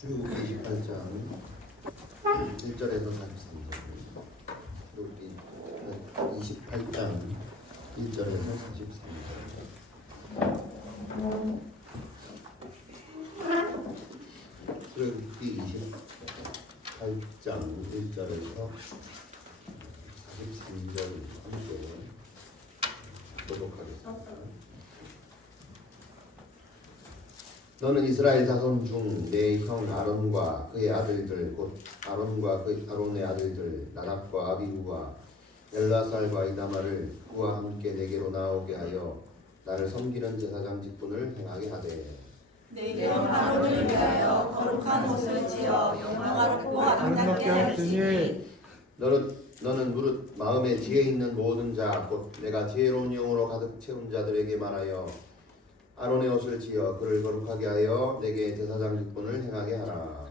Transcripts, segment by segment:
출애굽기 28장 1절에서 43절. 출애굽기 28장 1절에서 43절. 출애굽기 28장 1절에서 43절 함께 교독하겠습니다. 너는 이스라엘 자손 중 내 형 아론과 그의 아들들 곧 아론과 아론의 아들들 나답과 아비후와 엘라살과 이다마를 그와 함께 내게로 나오게 하여 나를 섬기는 제사장 직분을 행하게 하되 내 형 아론을 위하여 거룩한 옷을 지어 영광스럽고 아름답게 할지니 너는 무릇 마음에 지혜 있는 모든 자 곧 내가 지혜로운 영으로 가득 채운 자들에게 말하여 아론의 옷을 지어 그를 거룩하게 하여 내게 제사장 직분을 행하게 하라.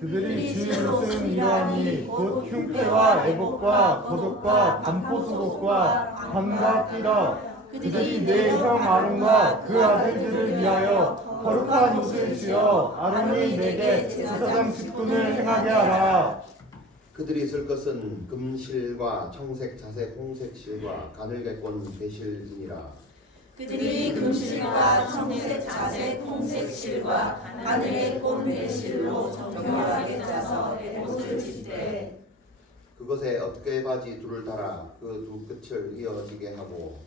그들이 지은 옷은 이러하니 곧 흉패와 애복과 겉옷과 단포수옷과 관과 띠라. 그들이 내 형 아론과 그 아들들을 위하여 거룩한 옷을 지어 아론이 내게 제사장 직분을 행하게 하라. 그들이 쓸 것은 금실과 청색 자색 홍색 실과 가늘게 꼰 배실이니라. 그들이 금실과 청색 자색 홍색 실과 하늘의 꽃 매실로 정교하게 짜서 옷을 짓되 그것에 어깨 바지 둘을 달아 그 두 끝을 이어지게 하고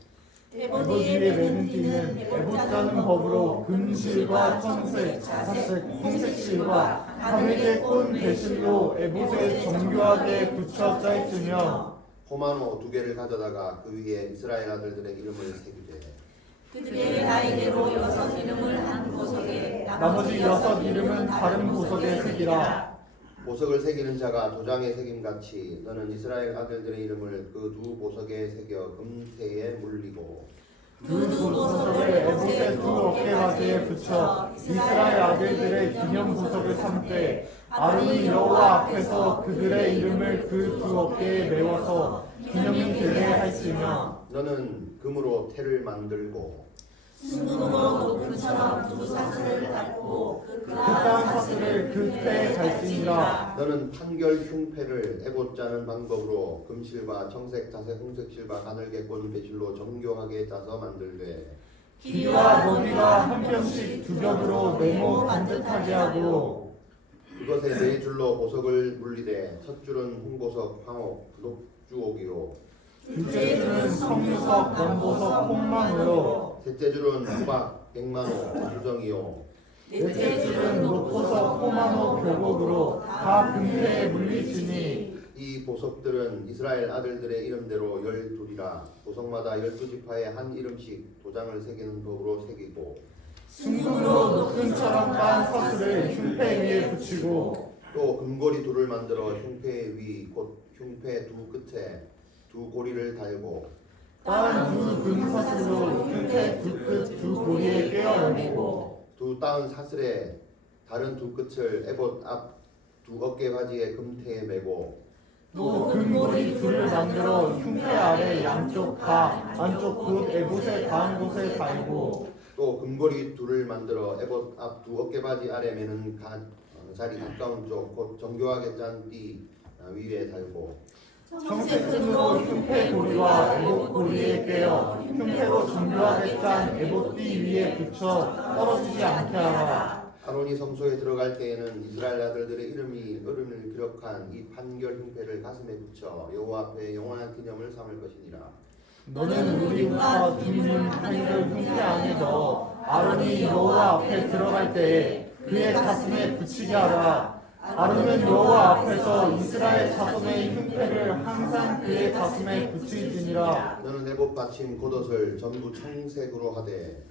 에보디에 매는 띠는 에봇 짜는 법으로 금실과 청색, 자색, 홍색 실과 하늘의 꽃 배실로 에봇에 정교하게 붙여 짜있으며 호마노 두 개를 가져다가 그 위에 이스라엘 아들들의 이름을 새기되 그들의 나이대로 6 이름을 한 보석에 나머지 6 이름은 다른 보석에 새기라. 보석을 새기는 자가 도장에 새김같이 너는 이스라엘 아들들의 이름을 그 두 보석에 새겨 금태에 물리고 두 보석을 에봇의 두 어깨바지에 붙여 이스라엘 아들들의 기념 보석을 삼되 아론이 여호와 앞에서 그들의 이름을 그 두 어깨에 메워서 기념이 되게 할지며 너는 금으로 태를 만들고 순금으로 높음처럼 두 사슬을 달고 그 땅 사슬을 그 태에 갈지니라. 너는 판결 흉패를 에봇 짜는 방법으로 금실과 청색 자색 홍색 실과 가늘게 꼰 배실로 정교하게 짜서 만들되 길이와 너비가 한 뼘씩 두 겹으로 네모 반듯하게 하고 그것에 네 줄로 보석을 물리되 첫 줄은 홍보석 황옥 녹주옥이요 둘째 줄은 성유석 원보석 홍망으로 셋째 줄은 호박 백만호 수정이요 넷째 줄은 녹보석 호마노 교곡으로 다 금태에 물리지니 이 보석들은 이스라엘 아들들의 이름대로 12이라 보석마다 12지파에 한 이름씩 도장을 새기는 법으로 새기고 순금으로 녹근처럼 깐 사슬을 흉패 위에 붙이고 또 금고리 둘을 만들어 흉패 위 곧 흉패 두 끝에 두 고리를 달고 딴 두 금사슬로 흉패 두 끝 두 고리에 꿰어내고 두 따은 사슬에 다른 두 끝을 에봇 앞 두 어깨 바지의 금태에 메고 또 금고리 둘을 만들어 흉패 아래 양쪽 다 안쪽 곧 에봇에 닿은 곳에 달고 또 금고리 둘을 만들어 에봇 앞 두 어깨 바지 아래 매는 자리 가까운 쪽 곧 정교하게 짠 띠 위에 달고 청색끈으로 흉패 고리와 에봇 고리에 꿰어 흉패로 정교하게 짠 에봇 띠 위에 붙여 떨어지지 않게 하라. 아론이 성소에 들어갈 때에는 이스라엘 아들들의 이름을 기록한 이 판결 흉패를 가슴에 붙여 여호와 앞에 영원한 기념을 삼을 것이니라. 너는 우리와 주님은 판결 흉패 안에 넣어 아론이 여호와 앞에 들어갈 때에 그의 가슴에 붙이게 하라. 아론은 여호와 앞에서 이스라엘 자손의 흉패를 항상 그의 가슴에 붙이지니라. 너는 에봇 받침 겉옷을 전부 청색으로 하되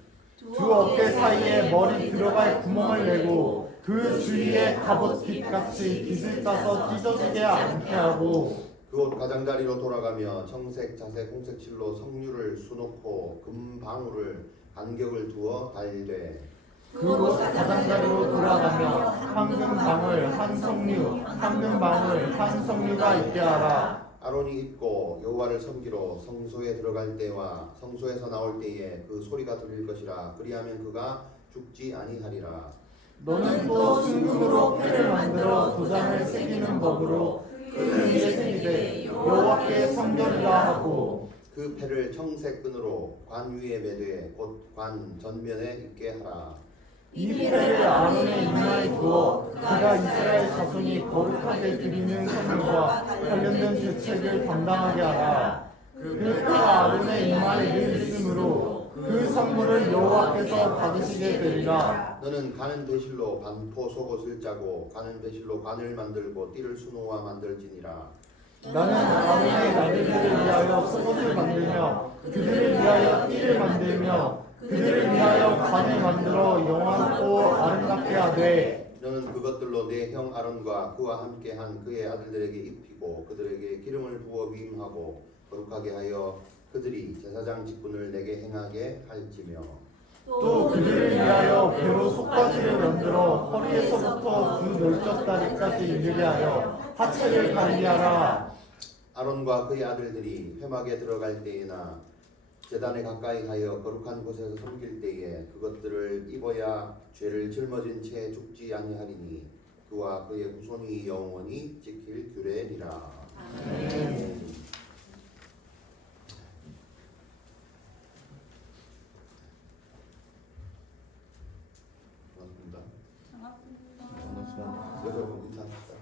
두 어깨 사이에 머리 들어갈 구멍을 내고 그 주위에 갑옷깃같이 깃을 따서 찢어지게 않게 하고 그 옷 가장자리로 돌아가며 청색 자색 홍색 실로 석류를 수놓고 금방울을 간격을 두어 달되 그곳 가장자리로 돌아가며 황금방울 한 석류 황금방울 한 석류가 있게 하라. 아론이 입고 여호와를 섬기러 성소에 들어갈 때와 성소에서 나올 때에 그 소리가 들릴 것이라 그리하면 그가 죽지 아니하리라. 너는 또 순금으로 패를 만들어 도장을 새기는 법으로 그 위에 새기되 여호와께 성결이라 하고 그 패를 청색 끈으로 관 위에 매되 곧 관 전면에 있게 하라. 이 패를 아론의 이마에 두어 그가 이스라엘 자손이 거룩하게 드리는 선물과 관련된 죄책을 담당하게 하라. 그 패가 아론의 이마에 늘 있으므로 그 선물을 여호와께서 받으시게 되리라. 너는 가는 배실로 반포 속옷을 짜고 가는 배실로 관을 만들고 띠를 수놓아 만들지니라. 나는 아론의 아들들을 위하여 속옷을 만들며 그들을 위하여 띠를 만들며 그들을 위하여 관을 만들어 영화롭고 아름답게 하되 너는 그것들로 내 형 아론과 그와 함께한 그의 아들들에게 입히고 그들에게 기름을 부어 위임하고 거룩하게 하여 그들이 제사장 직분을 내게 행하게 할지며 또 그들을 위하여 배로 속바지를 만들어 허리에서부터 두 넓적다리까지 이르게 하여 하체를 관리하라. 아론과 그의 아들들이 회막에 들어갈 때에나 제단에 가까이 하여 거룩한 곳에서 섬길 때에 그것들을 입어야 죄를 짊어진 채 죽지 아니하리니 그와 그의 후손이 영원히 지킬 규례니라. 반갑습니다. 여러분 인사합시다.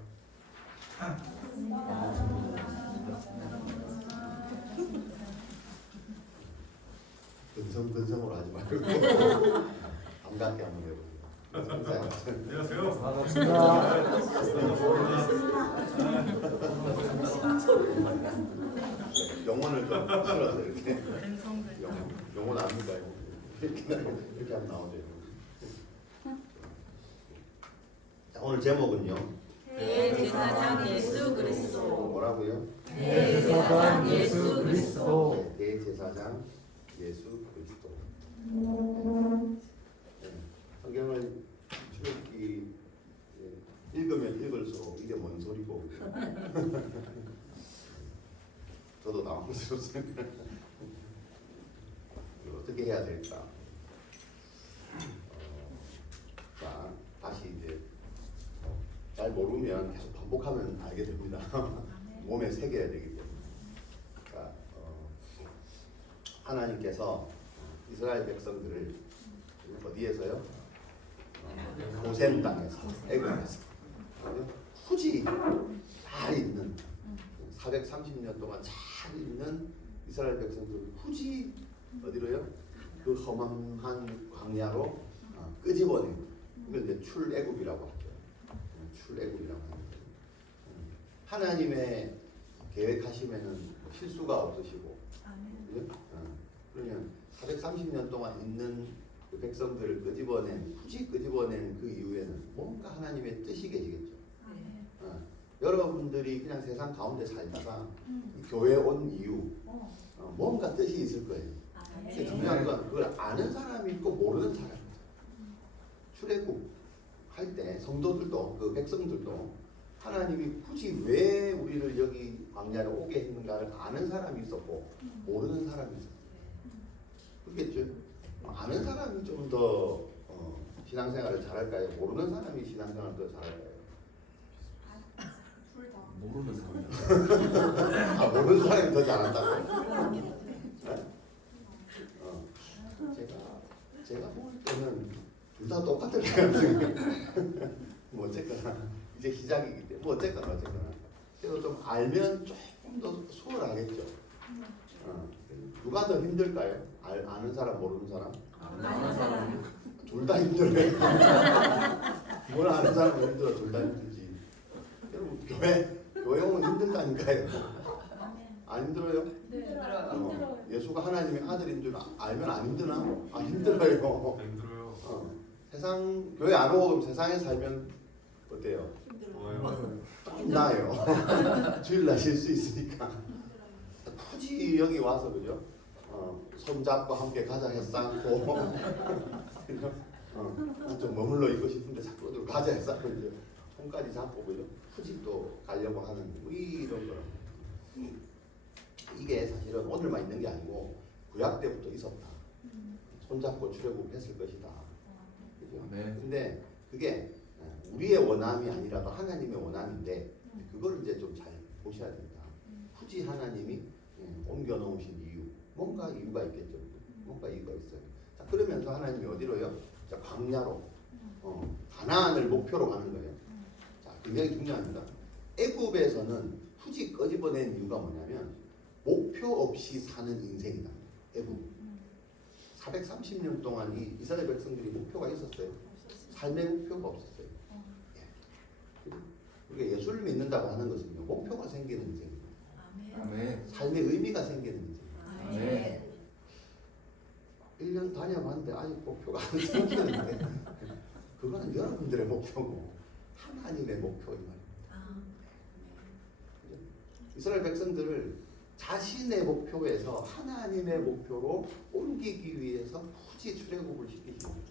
근성으로 하지 말고 반갑게 한번 해보세요. 인사해보세요. 안녕하세요. 반갑습니다. 영혼을 좀 실어서 이렇게 영혼 아닙니다. 이렇게 하면 나오죠. 자, 오늘 제목은요. 대제사장 예수 그리스도. 뭐라고요? 대제사장 예수 그리스도. 대제사장 예수 그리스도. 네, 성경을 출애굽기 읽으면 읽을수록 이게 뭔 소리고 저도 당황스럽습니다. 어떻게 해야 될까? 자, 다시 이제 잘 모르면 계속 반복하면 알게 됩니다. 몸에 새겨야 되기 때문에. 그러니까 하나님께서 이스라엘 백성들을 어디에서요? 고센 땅에서, 애굽에서 굳이 잘 있는 430년 동안 잘 있는 이스라엘 백성들을 굳이 어디로요? 그 험한 광야로 끄집어내고 이걸 이제 출애굽이라고 하죠. 출애굽이라고 합니다. 하나님의 계획하시면은 실수가 없으시고, 그러면 430년 동안 있는 그 백성들을 굳이 끄집어낸 그 이후에는 뭔가 하나님의 뜻이 계시겠죠. 여러분들이 그냥 세상 가운데 살다가 이 교회 온 이유 뭔가 뜻이 있을 거예요. 근데 중요한 건 그걸 아는 사람이 있고 모르는 사람이 있어요. 출애굽 할 때 성도들도 그 백성들도 하나님이 굳이 왜 우리를 여기 광야에 오게 했는가를 아는 사람이 있었고 모르는 사람이 있었어요. 그렇겠죠? 아는 사람이 좀 더 신앙생활을 잘할까요? 모르는 사람이 신앙생활을 더 잘할까요? 모르는 사람이야. 아, 모르는 사람이 더 잘한다고? 네? 제가 볼 때는 둘 다 똑같을 것 같아요. 뭐 어쨌거나 이제 시작이기 때문에 뭐 어쨌거나 그래도 좀 알면 조금 더 수월하겠죠. 누가 더 힘들까요? 아는 사람 모르는 사람? 아는 사람. 둘 다 힘들어요. 뭘 아는 사람은 힘들어. 둘 다 힘들지. 여러분 교회 오면 힘들다니까요. 안 힘들어요? 힘들어요. 예수가 하나님의 아들인 줄 알면 안 힘드나? 아 힘들어요. 힘들어요. 세상 교회 안 오고 그럼 세상에 살면 어때요? 좋아요. 좀 나아요. 주일날 쉴 수 있으니까. 굳이 여기 와서 그죠? 손잡고 함께 가자 해서 않고 좀 머물러 있고 싶은데 자꾸 어디로 가자 해서 않고 이제 손까지 잡고 그죠? 굳이 또 가려고 하는 뭐 이런 거. 이게 사실은 오늘만 있는 게 아니고 구약 때부터 있었다. 손잡고 출애굽했을 것이다. 그죠? 네. 근데 그게 우리의 원함이 아니라도 하나님의 원함인데 그걸 이제 좀 잘 보셔야 된다. 굳이 하나님이 옮겨 놓으신 이유, 뭔가 이유가 있겠죠. 뭔가 이유가 있어요. 자, 그러면서 하나님이 어디로요? 자, 광야로, 가나안을 목표로 가는 거예요. 자, 굉장히 중요합니다. 애굽에서는 굳이 꺼집어낸 이유가 뭐냐면 목표 없이 사는 인생이다. 애굽. 430년 동안 이 이스라엘 백성들이 목표가 있었어요. 삶의 목표가 없었어요. 우리가 예수를 믿는다고 하는 것은요, 목표가 생기는 인생입니다. 아멘. 삶의 의미가 생기는 인생. 아멘. 1년 다녀봤는데 아직 목표가 안 생기는데 그거는 여러분들의 목표고 하나님의 목표인 말입니다. 이스라엘 백성들을 자신의 목표에서 하나님의 목표로 옮기기 위해서 굳이 출애굽을 시키신 거예요.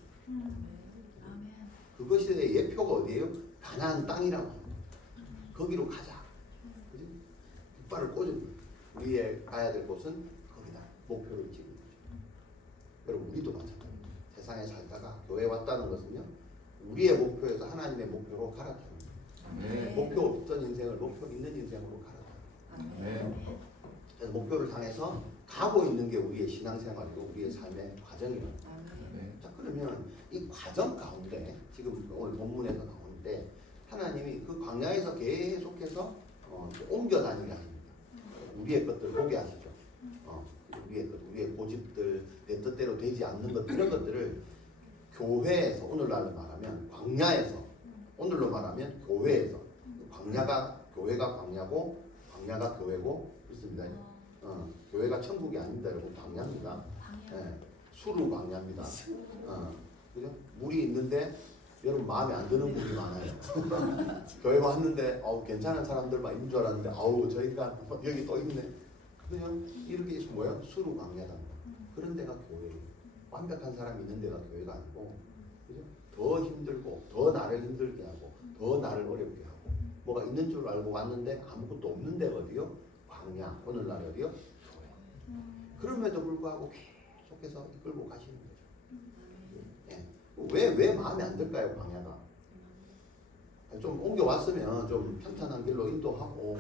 그것이 예표가 어디예요? 가나안 땅이라고 합니다. 거기로 가자. 그지? 깃발을 꽂은 우리의 가야 될 곳은 거기다. 목표를 찍는 거죠. 여러분 우리도 마찬가지입니다. 세상에 살다가 교회 왔다는 것은요, 우리의 목표에서 하나님의 목표로 갈아타는 거예요. 네. 목표 없던 인생을 목표 있는 인생으로 갈아타는 거예요. 네. 그래서 목표를 향해서 가고 있는 게 우리의 신앙생활이고 우리의 삶의 과정이에요. 네. 자, 그러면 이 과정 가운데 지금 오늘 본문에서 나오는데 하나님이 그 광야에서 계속해서 옮겨 다니게 합니다. 우리의 것들 보게 하시죠. 우리의 것, 우리의 고집들, 내 뜻대로 되지 않는 것, 이런 것들을 교회에서, 오늘날로 말하면 광야에서, 오늘로 말하면 교회에서, 교회가 광야고 광야가 교회고 그렇습니다. 교회가 천국이 아닙니다. 여러분, 광야입니다. 수루 광야입니다. 그죠? 물이 있는데 여러분 마음에 안 드는 물이 많아요. 교회 왔는데 괜찮은 사람들만 있는 줄 알았는데 저희가 여기 또 있네. 그냥 이렇게 있으면 뭐야? 수루 광야다. 그런 데가 교회예요. 완벽한 사람이 있는 데가 교회가 아니고, 그죠? 더 힘들고 더 나를 힘들게 하고 더 나를 어렵게 하고 뭐가 있는 줄 알고 왔는데 아무것도 없는 데가 어디요? 광야. 오늘날 어디요? 교회. 그럼에도 불구하고 계속해서 이끌고 가시는 거죠. 왜 마음에 안 들까요, 광야가? 좀 옮겨왔으면 좀 편탄한 길로 인도하고,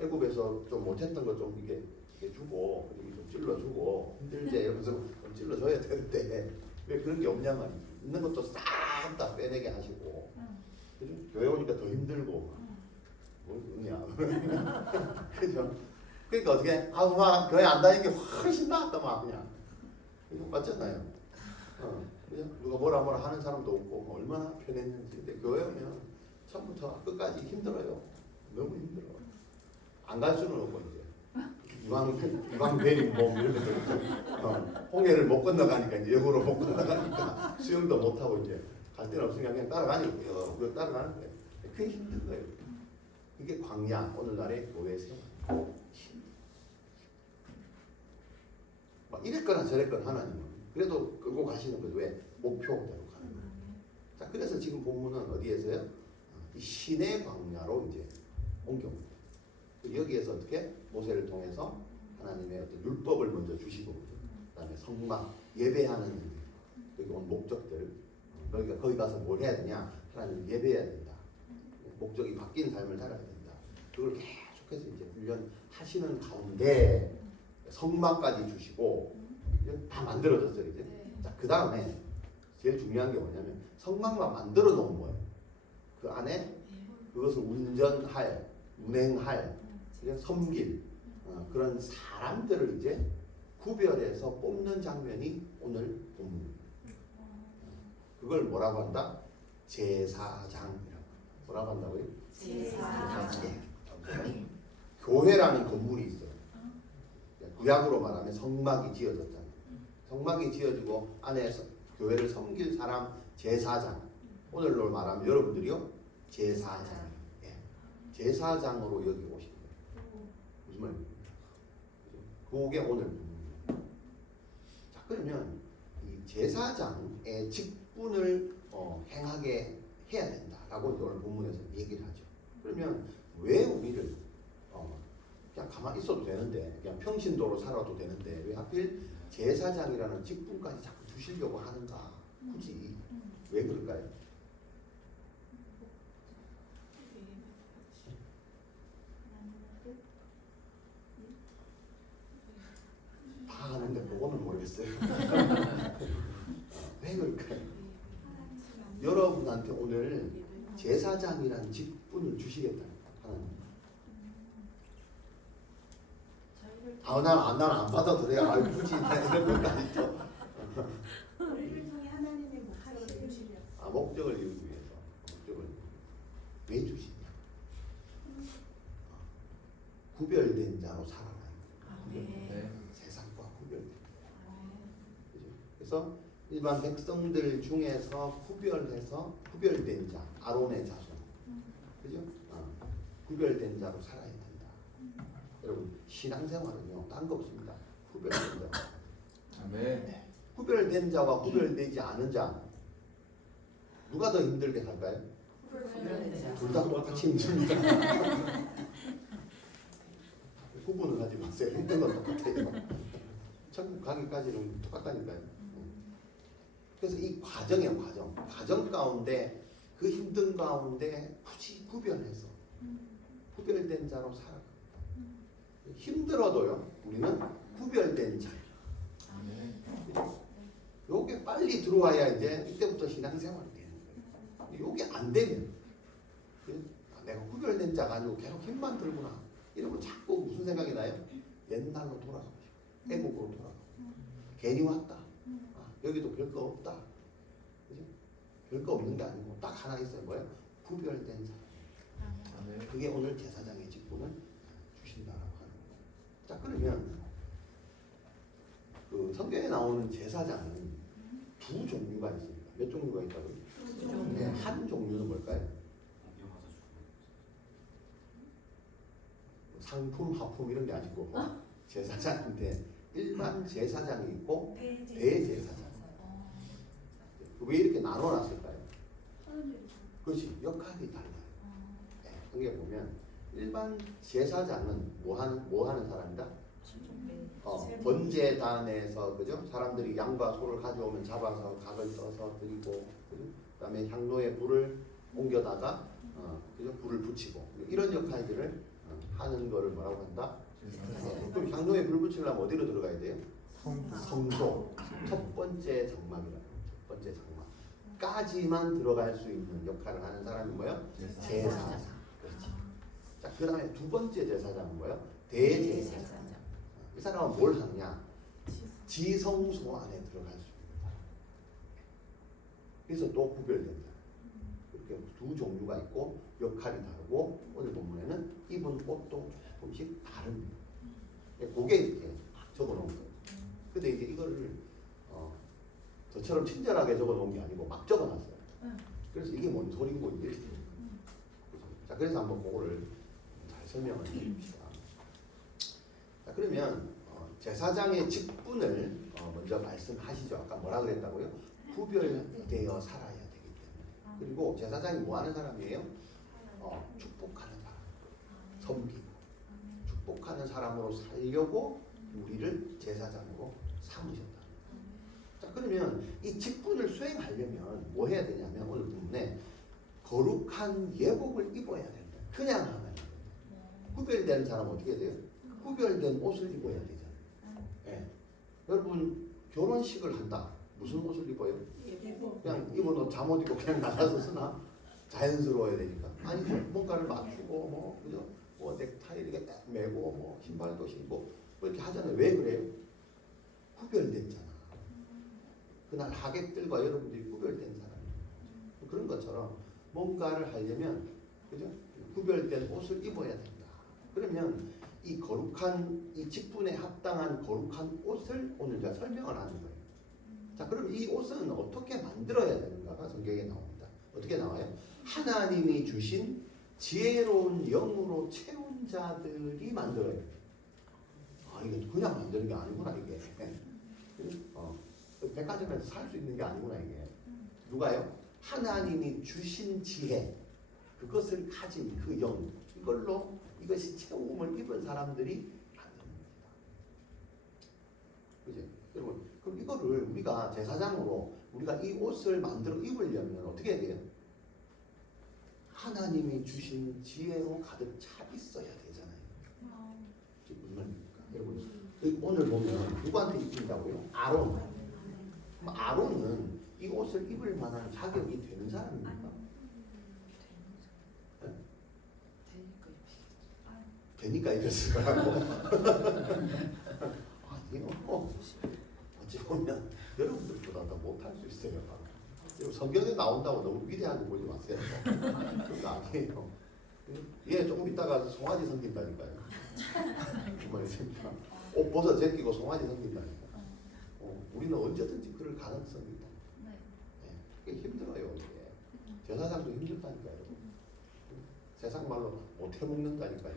애굽에서 좀 못했던 거 좀 이게 주고, 좀 찔러주고, 힘들지 이러면서 좀 찔러줘야 되는데, 왜 그런 게 없냐 말이지. 있는 것도 싹 다 빼내게 하시고, 그죠? 교회 오니까 더 힘들고, 뭐 그러냐. 그죠? 그러니까 어떻게, 막 교회 안 다니는 게 훨씬 낫다, 막 그냥. 이거 맞잖아요. 그냥 누가 뭐라 하는 사람도 없고 얼마나 편했는지. 근데 교회 오면 처음부터 끝까지 힘들어요. 너무 힘들어. 안 갈 수는 없고 이제 이방 대림 뭐 이런 것들 홍해를 못 건너가니까 이제 역으로 못 건너가니까 수영도 못 하고 이제 갈 데는 없으니까 그냥 따라가니까 그거 따라가는 거예요. 그게 힘든 거예요. 그게 광야 오늘날의 교회 생활. 막 이랬거나 저랬거나 하나님은 그래도 끌고 가시는 거죠. 왜? 목표대로 가는 거예요. 자, 그래서 지금 본문은 어디에서요? 이 신의 광야로 이제 옮겨옵니다. 여기에서 어떻게? 모세를 통해서 하나님의 어떤 율법을 먼저 주시고, 그다음에 성막, 예배하는 여기 온 목적들, 거기 가서 뭘 해야 되냐? 하나님 예배해야 된다. 목적이 바뀐 삶을 살아야 된다. 그걸 계속해서 이제 훈련하시는 가운데 성막까지 주시고 다 만들어졌어요 이제. 자, 그 다음에 제일 중요한 게 뭐냐면 성막만 만들어 놓은 거예요. 그 안에 그것을 운행할 섬길 그런 사람들을 이제 구별해서 뽑는 장면이 오늘 본문입니다. 그걸 뭐라고 한다? 제사장이라고. 뭐라고 한다고요? 제사장. 교회라는 건물이 있어요. 구약으로 말하면 성막이 지어졌잖아요. 성막이 지어지고 안에서 교회를 섬길 사람 제사장. 오늘로 말하면 여러분들이요 제사장. 제사장으로 여기 오신 거예요. 무슨 말입니까? 그게 오늘 본문입니다. 자, 그러면 이 제사장의 직분을 행하게 해야 된다라고 오늘 본문에서 얘기를 하죠. 그러면 왜 우리를 그냥 가만히 있어도 되는데, 그냥 평신도로 살아도 되는데 왜 하필 제사장이라는 직분까지 자꾸 주시려고 하는가? 굳이 왜 그럴까요? 오늘 제사장이라는 직분을 주시겠다 하나님. 나는 안 받아도 돼. 아, 굳이 이런 것까지 또. 우리를 통해 하나님의 목적을 주시려. 목적을 이루기 위해서. 목적을 왜 주시냐? 구별된 자로 살아라. 네. 세상과 구별된. 그죠? 그래서 일반 백성들 중에서 구별된 자, 아론의 자손. 그죠? 구별된 자로 살아야 된다. 여러분 신앙생활은요, 딴 거 없습니다. 구별된 자. 아멘. 구별된 자와 구별되지 않은 자 누가 더 힘들게 살까요? 둘 다 똑같이 힘듭니다. 구분을 하지 마세요. 힘든 건 똑같아요. 천국 가기까지는 똑같다니까요. 그래서 이 과정이에요. 과정 가운데 그 힘든 가운데 굳이 구별해서 구별된 자로 살아가. 힘들어도요, 우리는 구별된 자. 요게 빨리 들어와야 이제 이때부터 신앙생활이 되는 거예요. 요게 안 되면 내가 구별된 자가 아니고 계속 힘만 들구나 이러면 자꾸 무슨 생각이 나요? 옛날로 돌아가고 싶어. 애국으로 돌아가고 괜히 왔다. 여기도 별거 없다. 그죠? 별거 없는 게 아니고 딱 하나 있어요. 뭐예요? 구별된 자. 그게 오늘 제사장의 직분을 주신다라고 하는 거예요. 자, 그러면 그 성경에 나오는 제사장은 두 종류가 있습니다. 몇 종류가 있다고요? 네, 한 종류는 뭘까요? 상품, 하품 이런 게 아니고 제사장인데 일반 제사장이 있고 대제사장. 왜 이렇게 나눠놨을까요? 그것이 역할이 달라요. 네, 성경에 보면 일반 제사장은 뭐 하는 사람이다? 번제단에서 그죠? 사람들이 양과 소를 가져오면 잡아서 각을 써서 드리고, 그다음에 향로에 불을 옮겨다가 그죠? 불을 붙이고 이런 역할들을 하는 거를 뭐라고 한다? 그럼 향로에 불 붙이려면 어디로 들어가야 돼요? 성소 첫 번째 장막이라고. 첫 번째 장막까지만 들어갈 수 있는 역할을 하는 사람이 뭐예요? 제사장. 그렇지. 자, 그다음에 두 번째 제사장은 뭐예요? 대제사장. 이 사람은 뭘 하느냐? 지성소 안에 들어갈 수 있는 사람. 그래서 또 구별된다. 이렇게 두 종류가 있고 역할이 다르고 오늘 본문에는 입은 옷도 조금씩 다릅니다. 그게 이렇게 적어놓은 거예요. 근데 이제 이거를 저처럼 친절하게 적어놓은 게 아니고 막 적어놨어요. 그래서 이게 뭔 소리고 이게. 자, 그래서 한번 그거를 잘 설명을 해봅시다. 자, 그러면 제사장의 직분을 먼저 말씀하시죠. 아까 뭐라 그랬다고요? 구별되어 살아야 되기 때문에. 그리고 제사장이 뭐 하는 사람이에요? 축복하는 사람, 섬기고 축복하는 사람으로 살려고 우리를 제사장으로 삼으셨다. 자, 그러면 이 직분을 수행하려면 뭐 해야 되냐면 오늘 본문에 거룩한 예복을 입어야 된다. 그냥 하면 안 돼요. 구별된 사람은 어떻게 해야 돼요? 구별된 옷을 입어야 되잖아요. 네. 여러분 결혼식을 한다. 무슨 옷을 입어요? 그냥 입은 옷 잠옷 입고 그냥 나가서 쓰나? 자연스러워야 되니까. 아니 뭔가를 맞추고 뭐 그죠? 뭐 넥타이 이렇게 딱 매고 뭐 신발도 신고 뭐 이렇게 하잖아요. 왜 그래요? 구별됐잖아. 그날 하객들과 여러분들이 구별된 사람이에요. 그런 것처럼 뭔가를 하려면 그죠? 구별된 옷을 입어야 된다. 그러면 이 거룩한 이 직분에 합당한 거룩한 옷을 오늘 제가 설명을 하는 거예요. 자, 그럼 이 옷은 어떻게 만들어야 되는가가 성경에 나옵니다. 어떻게 나와요? 하나님이 주신 지혜로운 영으로 채운 자들이 만들어야 돼요. 이게 그냥 만드는 게 아니구나 이게. 백화점에서 살 수 있는 게 아니구나 이게. 누가요? 하나님이 주신 지혜, 그것을 가진 그 영, 이걸로 이것이 채움을 입은 사람들이 만드는 겁니다. 그죠? 여러분, 그럼 이거를 우리가 제사장으로 우리가 이 옷을 만들어 입으려면 어떻게 해야 돼요? 하나님이 주신 지혜로 가득 차 있어야 되잖아요. 지금 무슨 말입니까? 여러분, 오늘 보면 누구한테 입힌다고요? 아론. 아론은 이 옷을 입을 만한 자격이 되는 사람입니까? 되니까 이랬을 거라고. 아니요. 어찌 보면 여러분들보다 더 못할 수 있어요. 성경에 나온다고 너무 위대하게 보지 마세요. 그거 아니에요. 얘 조금 있다가 송아지 생긴다니까요. 정말 진짜 옷 벗어 제끼고 송아지 생긴다니까. 우리는 언제든지 그럴 가능성이 있다. 그게 힘들어요. 이게. 제사장도 힘들다니까요. 세상 말로 못 해먹는다니까요.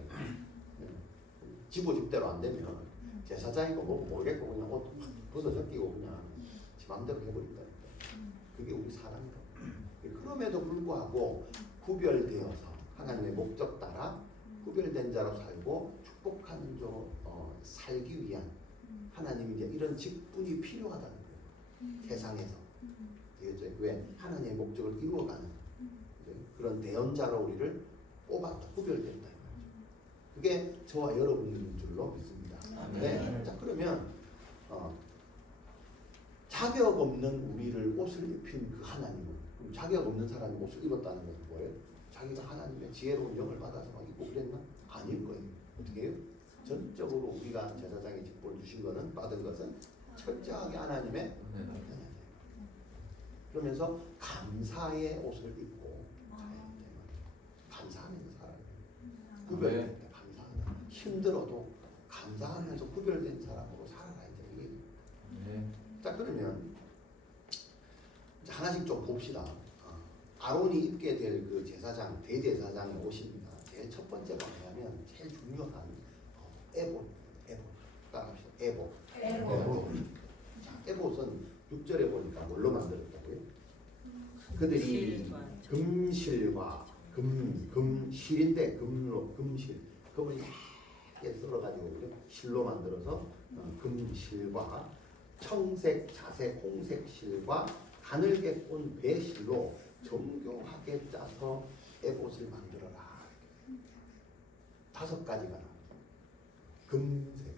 집어집대로 안 되면 제사장이고 뭐 모르겠고 그냥 옷 벗어 제끼고 그냥 지 맘대로 해버린다니까. 그게 우리 사람이다. 그럼에도 불구하고 구별되어서 하나님의 목적 따라 구별된 자로 살고 축복하는 자로 살기 위한 하나님이 이제 이런 직분이 필요하다는 거예요. 세상에서. 되겠죠? 왜? 하나님의 목적을 이루어가는 그런 대언자로 우리를 뽑았다. 구별된다. 그게 저와 여러분들인 줄로 믿습니다. 네. 자, 그러면 자격 없는 우리를 옷을 입힌 그 하나님은, 그럼 자격 없는 사람이 옷을 입었다는 것은 뭐예요? 자기가 하나님의 지혜로운 영을 받아서 막 입고 그랬나? 아닐 거예요. 어떻게 해요? 전적으로 우리가 제사장의 직분을 주신 것은, 받은 것은 철저하게 하나님의 은혜예요. 그러면서 감사의 옷을 입고 감사하면서 살아요. 구별될 때 감사하는, 힘들어도 감사하면서 구별된 사람으로 살아가야죠. 이게. 자, 그러면 이제 하나씩 좀 봅시다. 아론이 입게 될 그 제사장, 대제사장의 옷입니다. 제일 첫 번째가 뭐냐면 제일 중요한 에봇. 따라합시다. 에봇. 자, 에봇은 6절에 보니까 뭘로 만들었다고요? 그들이 금실과 금실인데 금실, 금을 얇게 썰어가지고 실로 만들어서 금실과 청색, 자색, 홍색 실과 가늘게 꼰 배실로 정교하게 짜서 에봇을 만들어라. 5가지가 나옵니다. 금색,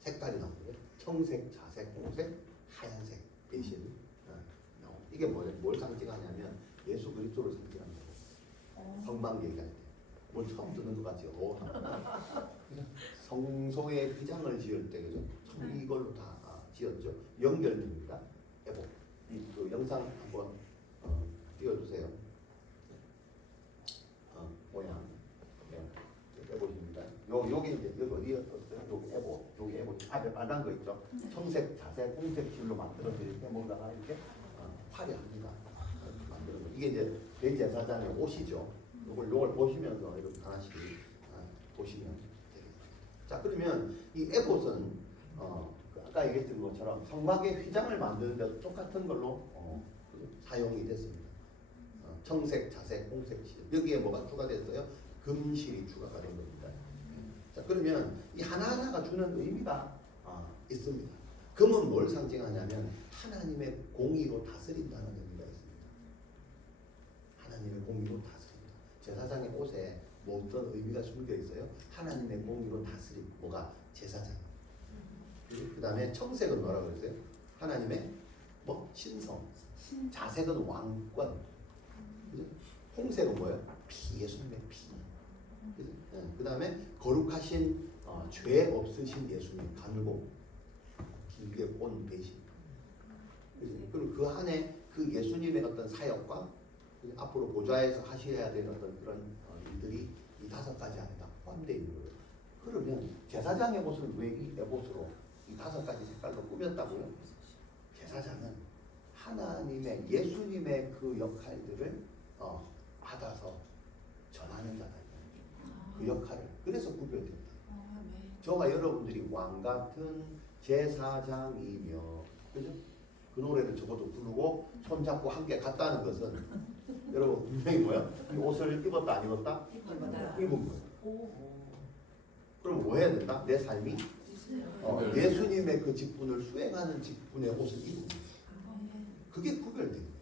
색깔이 나오고요. 청색, 자색, 홍색, 하얀색, 배실. 이게 뭘 상징하냐면 예수 그리스도를 상징합니다. 성막 얘기할 때. 뭘 처음 듣는 것 같죠? 성소에 휘장을 지을 때, 그죠? 이걸로 다 지었죠. 연결됩니다. 에봇. 그 영상 한번 띄워주세요. 모양. 에봇입니다. 요게 이제 여기 어디였었어요? 여기 에봇. 여기 에봇. 앞에 빨간 거 있죠? 청색, 자색, 홍색 실로 만들어서 이렇게 뭔가가 이렇게 화려합니다. 만드는 거. 이게 이제 대제사장의 옷이죠. 요걸 보시면서 이렇게 하나씩 보시면 되겠습니다. 자, 그러면 이 에봇은 아까 얘기했던 것처럼 성막의 휘장을 만드는 데 똑같은 걸로 사용이 됐습니다. 청색, 자색, 홍색 실. 여기에 뭐가 추가됐어요? 금실이 추가가 된 겁니다. 자, 그러면 이 하나하나가 주는 의미가 있습니다. 금은 뭘 상징하냐면 하나님의 공의로 다스린다는 의미가 있습니다. 하나님의 공의로 다스린다. 제사장의 옷에 뭐 어떤 의미가 숨겨 있어요? 하나님의 공의로 다스림. 뭐가? 제사장. 그 다음에 청색은 뭐라 그랬어요? 하나님의 신성. 자색은 왕권. 그죠? 홍색은 뭐예요? 피, 예수님의 피. 그 다음에 거룩하신 죄 없으신 예수님, 가늘고 길게 꼰 배신. 그리고 그 안에 그 예수님의 어떤 사역과 앞으로 보좌에서 하셔야 되는 어떤 그런 일들이 이 5가지 안에 다 포함되어 있는 거예요. 그러면 제사장의 옷을 왜 이 에봇으로 이 5가지 색깔로 꾸몄다고요? 제사장은 하나님의 예수님의 그 역할들을 받아서 전하는 자다. 그 역할을. 그래서 구별된다. 저와 여러분들이 왕 같은 제사장이며, 그죠? 그 노래를 적어도 부르고 손잡고 함께 갔다는 것은 여러분 분명히 뭐야? 이 옷을 입었다 안 입었다? 입은 거예요. 그럼 뭐 해야 된다? 내 삶이 예수님의 그 직분을 수행하는 직분의 옷을 입은 거예요. 그게 구별된 거예요.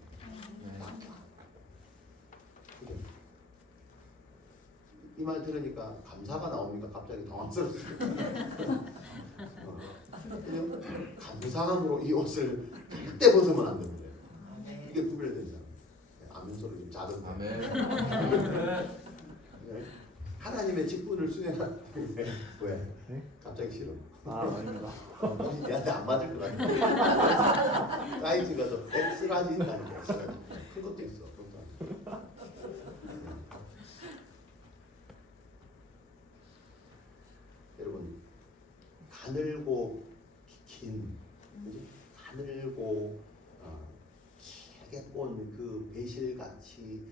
이 말 들으니까 감사가 나오니까 갑자기 당황스럽습니다. 감사함으로 이 옷을 절대 벗으면 안 됩니다. 이게 구별된다. 아멘 소리 좀 작은 거. 하나님의 직분을 수행하는 왜? 네? 갑자기 싫어. 아닙니다. 얘한테 안 맞을 것 같아. 사이즈가 더 엑스라지 있다는 거 있어요. 큰 것도 있어. 여러분 가늘고 긴 가늘고 길게 꼰 그 배실같이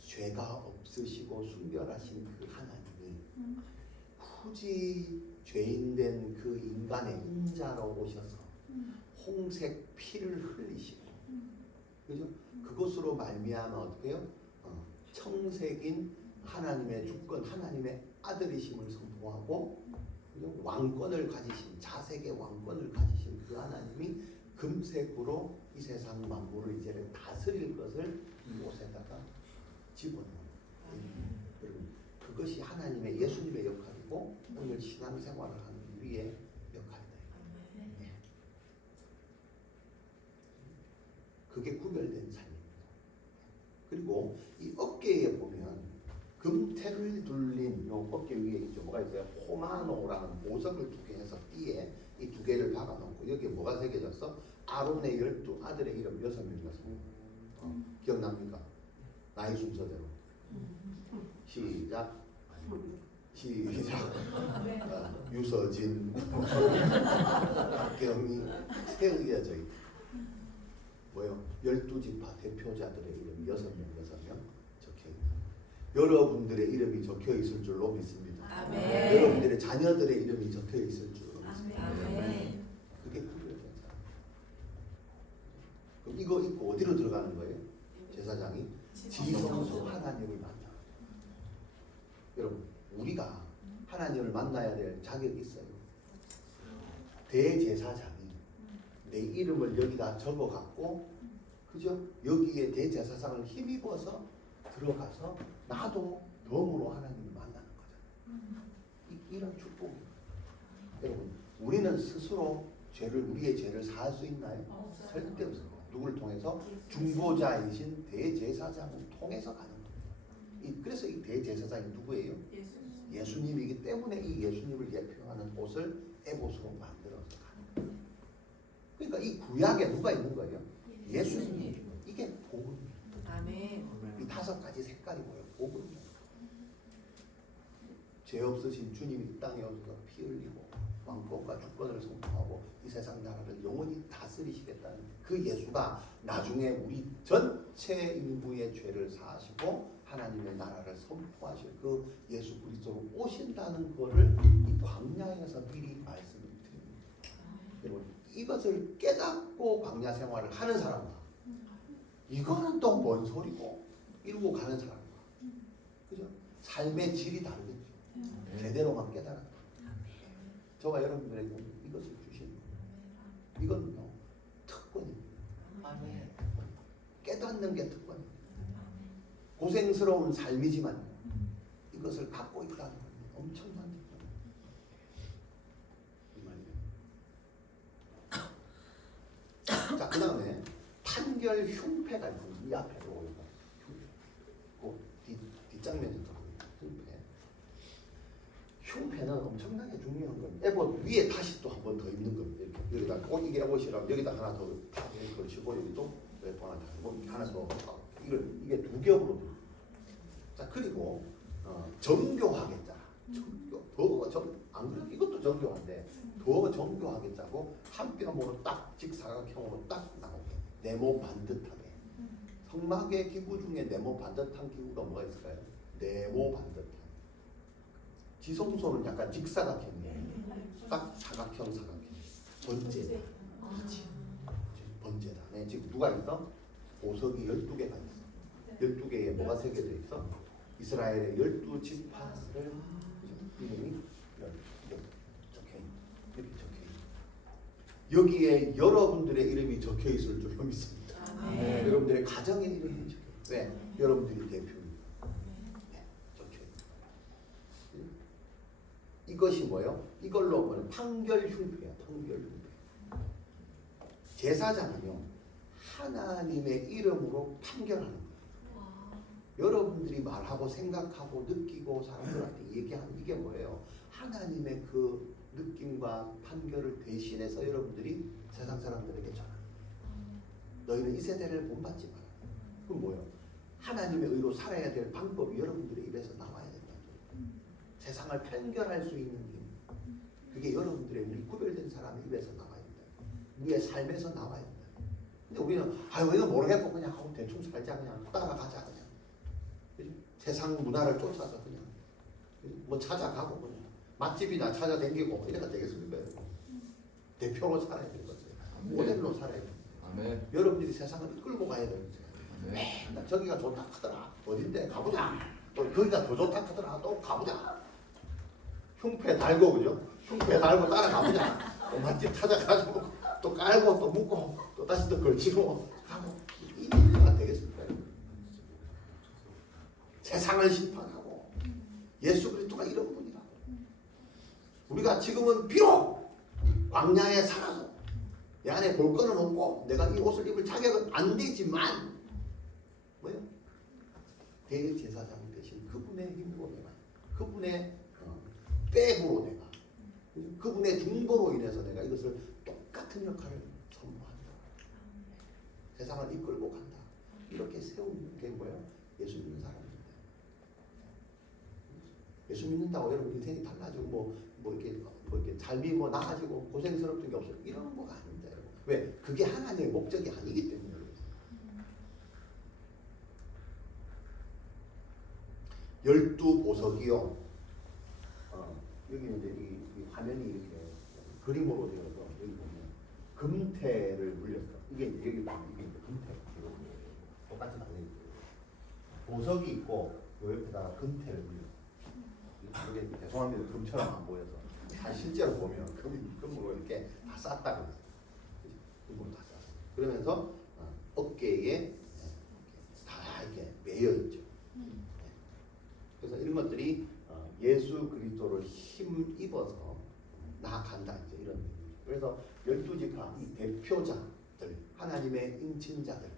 죄가 없으시고 순결하신 그 하나님이 굳이 죄인된 그 인간의 인자로 오셔서 홍색 피를 흘리시고 그죠? 그것으로 말미암아 어떻게 해요? 청색인 하나님의 주권 하나님의 아들이심을 선포하고 그죠? 왕권을 가지신 자색의 왕권을 가지신 그 하나님이 금색으로 이 세상 만물을 이제는 다스릴 것을 이 옷에다가 집어넣는 여러분 그것이 하나님의 예수님의 역할이고 오늘 신앙생활을 하는 우리의 역할이다. 네. 그게 구별된 삶입니다. 그리고 이 어깨에 보면 금태를 둘린 요 어깨 위에 있죠. 뭐가 있어요? 호마노라는 보석을 2개 해서 띠에 이 2개를 박아놓고 여기에 뭐가 새겨졌어? 아론의 12 아들의 이름 6명이었어. 기억납니까? 나이 순서대로. 시작. 유서진, 박경희, 세의여져 있고 뭐요? 12지파 대표자들의 이름이 6명 적혀 있다. 여러분들의 이름이 적혀 있을 줄로 믿습니다. 아멘. 여러분들의 자녀들의 이름이 적혀 있을 줄로 믿습니다. 아멘. 그게 구별된 사람. 그럼 이거 입고 어디로 들어가는 거예요? 제사장이 지성소 하나님을 만나. 여러분 우리가 하나님을 만나야 될 자격이 있어요. 대제사장이 내 이름을 여기다 적어갖고 그죠? 여기에 대제사장을 힘입어서 들어가서 나도 덤으로 하나님을 만나는 거잖아요. 이런 축복입니다. 여러분 우리는 스스로 우리의 죄를 사할 수 있나요? 절대 없습니다. 누구를 통해서? 중보자이신 대제사장을 통해서 가는 겁니다. 그래서 이 대제사장이 누구예요? 예수님이기 때문에 이 예수님을 예표하는 옷을 에봇으로 만들어서 가는 거예요. 그러니까 이 구약에 누가 있는 거예요? 예수님. 이게 복음입니다. 아멘. 이 5가지 색깔이 뭐예요? 복음이에요. 죄 없으신 주님이 이 땅에 오셔서 피 흘리고 왕권과 주권을 선포하고 이 세상 나라를 영원히 다스리시겠다는 그 예수가 나중에 우리 전체 인구의 죄를 사하시고 하나님의 나라를 선포하실 그 예수 그리스도로 오신다는 것을 이 광야에서 미리 말씀을 드립니다. 여러분 이것을 깨닫고 광야 생활을 하는 사람과 이거는 또 뭔 소리고 이러고 가는 사람과 그죠? 삶의 질이 다르겠죠. 제대로만 깨달았다. 저와 여러분들에게 이것을 주신 이건 특권입니다. 깨닫는 게 특권입니다. 고생스러운 삶이지만 이것을 갖고 있다는 건 엄청난 특권입니다. 이 말이에요. 자, 그 다음에 판결 흉패가 있습니다. 이 앞에 보니까 뒷장면에 흉패. 흉패는 엄청나게 중요한 겁니다. 에봇 위에 다시 또 한 번 더 입는 겁니다. 이렇게 여기다 꼭 이게 에봇이라면 여기다 하나 더 걸치고 여기 또 하나 더 이게 2겹으로. 자 그리고 정교하게 짜. 안 그래도 이것도 정교한데 더 정교하게 짜고 한 뼘으로 딱 직사각형으로 딱 나오게 네모 반듯하게. 성막의 기구 중에 네모 반듯한 기구가 뭐가 있을까요? 네모 반듯한. 지성소는 약간 직사각형이에요. 딱 사각형. 번제다. 번제다. 네, 지금 누가 있어? 보석이 12개가 있어. 12개에 뭐가 새겨져 있어? 이스라엘의 12지파를 이름이 이렇게 적혀있는. 여기에 여러분들의 이름이 적혀있을 줄로 믿습니다. 네. 여러분들의 가정의 이름이 적혀있어요. 왜? 여러분들이 대표입니다. 네, 적혀있어요. 이것이 뭐예요? 이걸로 보면 판결 흉패야. 판결 흉패. 제사장은요 하나님의 이름으로 판결하는 거예요. 여러분들이 말하고 생각하고 느끼고 사람들한테 얘기하는 이게 뭐예요? 하나님의 그 느낌과 판결을 대신해서 여러분들이 세상 사람들에게 전하는 너희는 이 세대를 본받지 마라. 그럼 뭐예요? 하나님의 의로 살아야 될 방법이 여러분들의 입에서 나와야 된다. 세상을 판결할 수 있는 힘. 그게 여러분들의 우리 구별된 사람의 입에서 나와야 된다. 우리의 삶에서 나와야 된다. 근데 우리는 이거 모르겠고 그냥 하고 대충 살자 그냥 따라가자 그냥. 그치? 세상 문화를 쫓아서 그냥 뭐 찾아가고 그냥 맛집이나 찾아다니고 이래가 되겠습니까? 대표로 살아야 될 거죠. 모델로 살아야 돼요. 아멘. 여러분들이 세상을 이끌고 가야 돼요. 아멘. 나 저기가 좋다 하더라. 어딘데 가보자. 또 거기가 더 좋다 하더라. 또 가보자. 흉패 달고 그죠? 흉패 달고 따라가보자. 또 맛집 찾아가지고 또 깔고 또 묶고 또 다시 또 걸치고 하고 이 일이 되겠습니까? 세상을 심판하고 예수 그리스도가 이런 분이라고. 우리가 지금은 비록 광야에 살아서 내 안에 볼 거는 없고 내가 이 옷을 입을 자격은 안 되지만 뭐요? 대제사장 대신 그분의 힘으로 내가 그분의 백으로 내가 그분의 중보로 인해서 내가 이것을 똑같은 역할을 선포한다. 세상을 이끌고 간다. 이렇게 세운 게 뭐예요? 예수 믿는 사람입니다. 예수 믿는다고 여러분 인생이 달라지고 뭐 이렇게 삶이 뭐 나아지고 고생스럽던 게 없어요. 이런 거가 아닙니다. 여러분. 왜? 그게 하나님의 목적이 아니기 때문에. 열두 보석이요. 여기는 이제 이 화면이 이렇게 그림으로 되어서 여기 보면 금태를 물렸어. 이게 이제 여기 보면 이게 이제 금태 이거 똑같이 달려 있고 보석이 있고 요 옆에다가 금태를 물렸어. 이게 죄송합니다. 금처럼 안 보여서 실제로 보면 금으로 이렇게 다 쌌다 그랬어요. 금으로 다 쌌어. 그러면서 어깨에 다 이렇게 매여 있죠. 그래서 이런 것들이 예수 그리스도를 힘입어서 나아간다 이제 이런 의미죠. 그래서 12지파 이 대표자들 하나님의 인친자들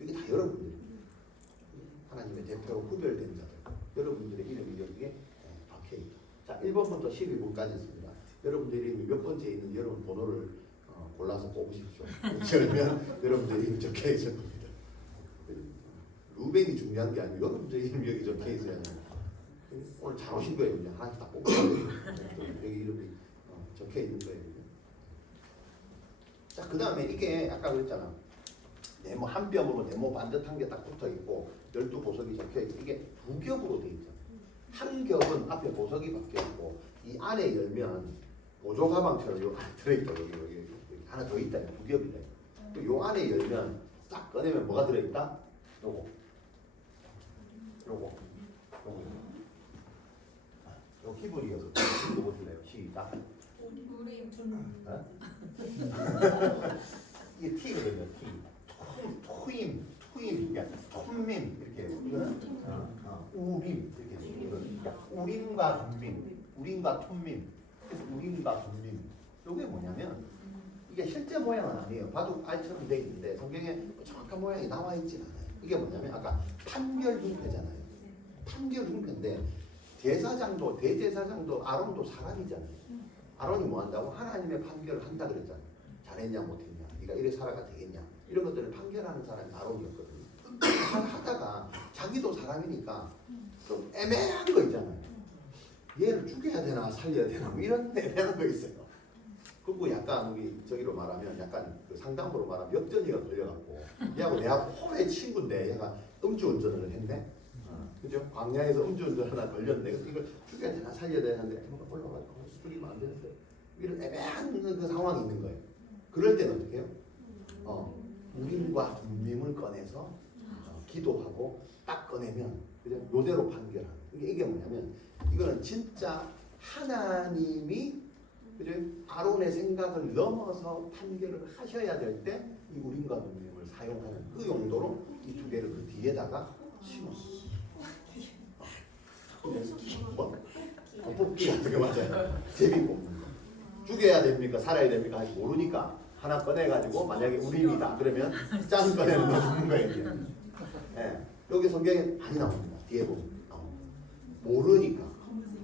이게 다 여러분들입니다. 하나님의 대표로 구별된 자들 여러분들의 이름이 여기에 박혀있다. 자 1번부터 12번까지 있습니다. 여러분들의 이름이 몇 번째 있는 여러분 번호를 골라서 뽑으십시오. 그러면 여러분들의 이름이 적혀 있을 겁니다. 루벤이 중요한 게 아니고 여러분들의 이름이 여기 적혀 있어야 합니다. 오늘 잘 오신 거예요. 그냥 하나씩 다 뽑고 여기 이름이 적혀 있는 거예요. 자, 그 다음에 이게 아까 그랬잖아. 네모 한 뼘으로 네모 반듯한 게 딱 붙어 있고 12보석이 적혀 있고 이게 두 겹으로 돼 있죠. 한 겹은 앞에 보석이 박혀 있고 이 안에 열면 보조 가방처럼 요 안에 들어있다. 여기 하나 더 있다. 두 겹이다. 요 안에 열면 딱 꺼내면 뭐가 들어있다? 요거. 요 키보드여서 이거 보실래요? 시작. 우리 이게 T거든요. T. 투임, 그러니까 톰민 이렇게 이거는 우림 이렇게 이거는 우림과 둠민, 우림과 톰민. 그래서 우림과 둠민. 이게 뭐냐면 이게 실제 모양은 아니에요. 봐도 알처럼 돼 있는데 성경에 정확한 모양이 나와 있진 않아요. 이게 뭐냐면 아까 판결 흉패잖아요. 판결 흉패인데 대제사장도 아론도 사람이잖아요. 아론이 뭐 한다고? 하나님의 판결을 한다 그랬잖아요. 잘했냐 못했냐, 네가 이래 살아가 되겠냐 이런 것들을 판결하는 사람이 아론이었거든요. 하다가 자기도 사람이니까 좀 애매한 거 있잖아요. 얘를 죽여야 되나 살려야 되나 뭐 이런 애매한 거 있어요. 그리고 약간 우리 저기로 말하면 약간 그 상담으로 말하면 역전이가 걸려갖고 얘하고 내하고 오래 친구인데 얘가 음주운전을 했네. 그죠? 광야에서 음주운전 하나 걸렸는데 이걸 죽여야 되나 살려야 되는데 올라가지고 죽이면 안 되는데 이런 애매한 그 상황이 있는 거예요. 그럴 때는 어떻게 해요? 우림과 둠밈을 꺼내서 기도하고 딱 꺼내면 그냥 요대로 판결하는. 이게 뭐냐면 이거는 진짜 하나님이 그죠? 아론의 생각을 넘어서 판결을 하셔야 될 때 이 우림과 둠밈을 사용하는 그 용도로 이 두 개를 그 뒤에다가 심었어요. 뭐? 뽑기 같은 거 맞아요. 제비 뽑는 거. 죽여야 됩니까? 살아야 됩니까? 아직 모르니까 하나 꺼내가지고 만약에 우림이다 그러면 짠 꺼내는 거 죽는 거예요. 예. 여기 성경에 많이 나옵니다. 뒤에 보면 나옵니다. 모르니까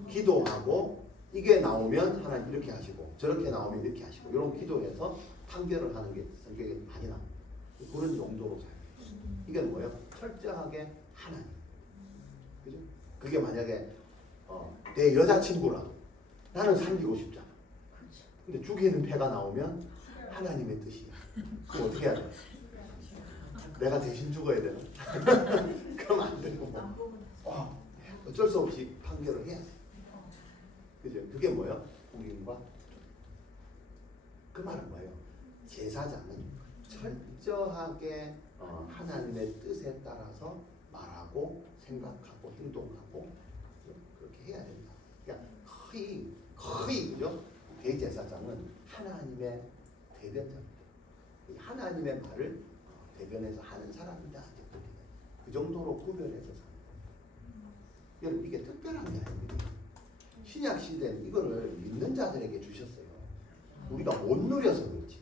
기도하고 이게 나오면 하나님 이렇게 하시고 저렇게 나오면 이렇게 하시고 이런 기도해서 판결을 하는 게 성경에 많이 나옵니다. 그런 용도로 사용해요. 이게 뭐예요? 철저하게 하나님. 그죠? 그게 만약에 내 여자친구라 나는 살리고 싶잖아. 근데 죽이는 패가 나오면 하나님의 뜻이야. 그럼 어떻게 해야 돼? 내가 대신 죽어야 되나? 그럼 안 되고 어쩔 수 없이 판결을 해야 돼. 그죠? 그게 뭐예요? 우리과 그 말은 뭐예요? 제사장은 철저하게 하나님의 뜻에 따라서 말하고 생각하고 행동하고 그렇게 해야 된다. 그러니까 거의 그죠? 대제사장은 하나님의 대변자입니다. 하나님의 말을 대변해서 하는 사람이다. 그 정도로 구별해서 삽니다. 여러분 이게 특별한 게 아닙니다. 신약 시대는 이거를 믿는 자들에게 주셨어요. 우리가 못 누려서 그렇지.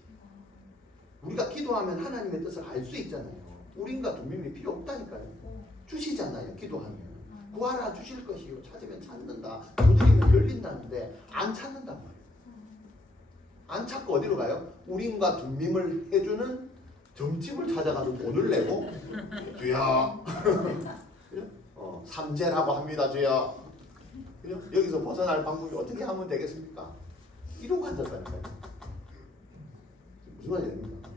우리가 기도하면 하나님의 뜻을 알 수 있잖아요. 우리인가 둠밈이 필요 없다니까요. 주시잖아요. 기도하면. 구하라 주실 것이요 찾으면 찾는다. 두드리면 열린다는데 안 찾는단 말이에요. 안 찾고 어디로 가요? 우린과 둠밈을 해주는 점집을 찾아가서 돈을 내고 주여 삼재라고 합니다 주여. 여기서 벗어날 방법이 어떻게 하면 되겠습니까? 이러고 앉았다니까요. 무슨 말이 됩니까?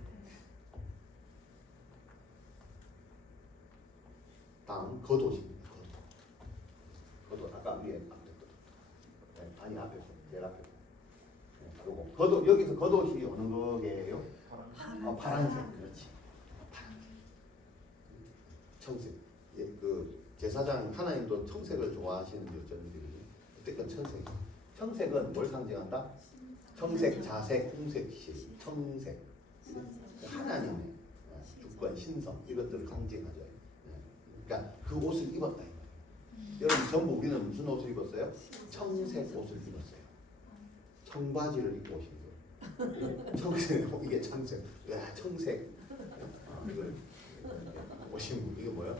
다음 겉옷입니다. 겉옷 아까 위에 아니 앞에서 제일 앞에 요거 겉옷 여기서 겉옷이 어느 거게요? 파란색. 그렇지. 파란색. 청색. 예, 그 제사장 하나님도 청색을 좋아하시는 여전들이 어쨌든 청색. 청색은 뭘 상징한다? 청색, 자색, 홍색, 실, 청색. 하나님의 주권, 신성 이것들을 상징하죠. 그러니까 그 옷을 입었다. 여러분 전부 우리는 무슨 옷을 입었어요? 청색 옷을 입었어요. 청바지를 입고 오신 거예요. 청색, 이게 청색. 야, 청색. 이걸 오신 분 이게 뭐야?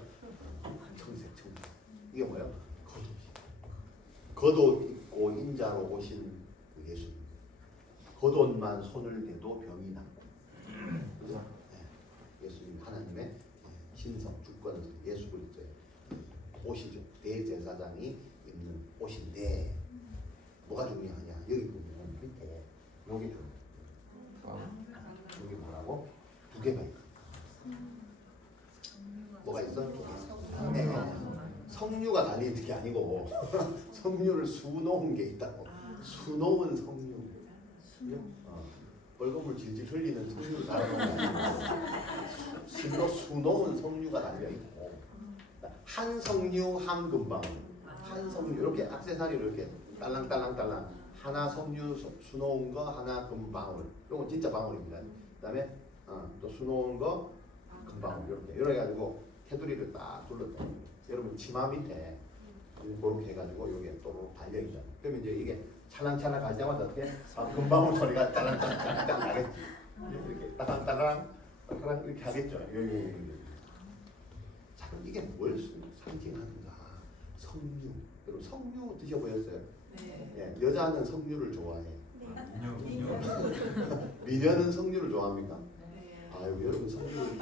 청색. 이게 뭐야? 겉옷 입고 인자로 오신 예수. 겉옷만 손을 대도 병이 낫고. 그죠? 예수님 하나님의 신성, 주권, 예수 그리스도의 옷이죠. 대제사장이 입는 옷인데 뭐가 중요하냐? 여기 보면 밑에 여기 중요해요. 여기 뭐라고? 두 개가 있어. 뭐가 있어? 네. 성류가 달리는 게 아니고 성류를 수놓은 게 있다고. 수놓은 성류. 벌금을 질질 흘리는 성류를 달아놓은 게 아니고 수놓은 성류가 달려있고 한 성류 한 금방 한 성류 이렇게 액세서리를 이렇게 딸랑딸랑딸랑 하나 성류 수놓은 거 하나 금방울 이건 진짜 방울입니다. 그 다음에 또 수놓은 거 금방울 이렇게 해가지고 테두리를 딱 둘렀다. 여러분 치마 밑에 그렇게 해가지고 여기에 또 달려있잖아요. 그러면 이제 이게 찰랑찰랑 갈 때마다 어떻게 금방울 소리가 딸랑딸랑 나겠지. 이렇게 따랑따랑 이렇게 하겠죠. 자, 그럼 이게 뭘 상징하는가? 성류. 여러분 성류 드셔보셨어요? 네. 여자는 성류를 좋아해. 미녀는 성류를 좋아합니까? 아유 여러분 성류를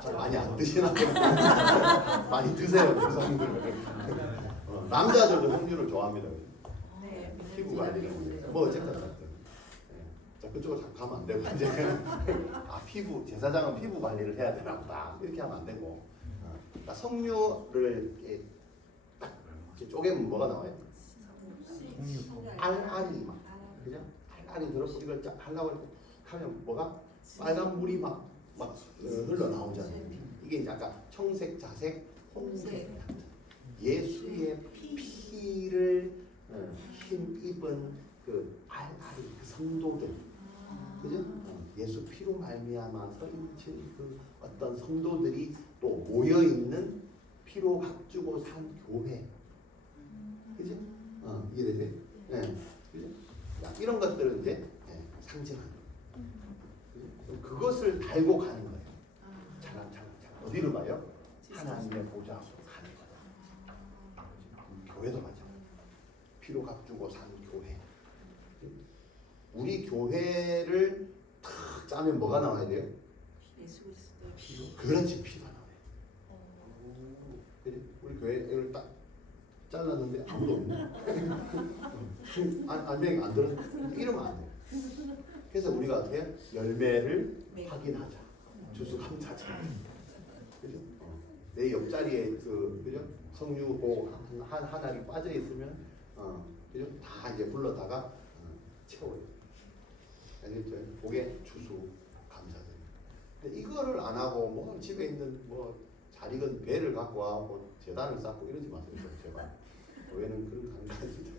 잘 많이 안 드시나 봐요. 많이 드세요 그 성류를. 남자들도 성류를 좋아합니다. 피부 관리를 뭐 어쨌든 자 그쪽으로 자꾸 가면 안 되고 이제 피부 제사장은 피부 관리를 해야 되나 보다 이렇게 하면 안 되고 그러니까 성류를 이렇게 딱 이렇게 쪼개면 뭐가 나와요? 알알이 막 그죠? 알알이 들어서 이걸 쫙 하려고 이렇게 하면 뭐가 빨간 물이 막 흘러 나오잖아요. 이게 이제 아까 청색, 자색, 홍색 예수의 피를 힘입은 그 알알이 그 성도들, 그죠? 예수 피로 말미암아서 인친 그 어떤 성도들이 또 모여 있는 피로 값주고 산 교회, 그죠? 이해되세요? 네, 그죠? 이런 것들은 이제 상징하는. 그것을 달고 가는 거예요. 차랑차랑 어디로 가요? 하나님의 보좌. 교회도 마찬가지. 피로 값주고 산 교회. 우리 교회를 탁 짜면 뭐가 나와야 돼요? 예수 그리스도의 피. 그렇지, 피가 나와요. 그래? 우리 교회를 딱 잘랐는데 아무도 없네. 안병이 안 들어. 이러면 안 돼. 그래서 우리가 어떻게 해요? 열매를 확인하자. 추수감사자. 그죠? 내 옆자리에 그죠? 성유고 한 알이 빠져 있으면 그죠? 다 이제 불러다가 채워요. 알겠죠? 그게 추수감사드립니다. 근데 이거를 안 하고 뭐 집에 있는 뭐 잘 익은 배를 갖고 와 뭐 재단을 쌓고 이러지 마세요. 제발. 교회는 그런 거 하는 게 아닙니다.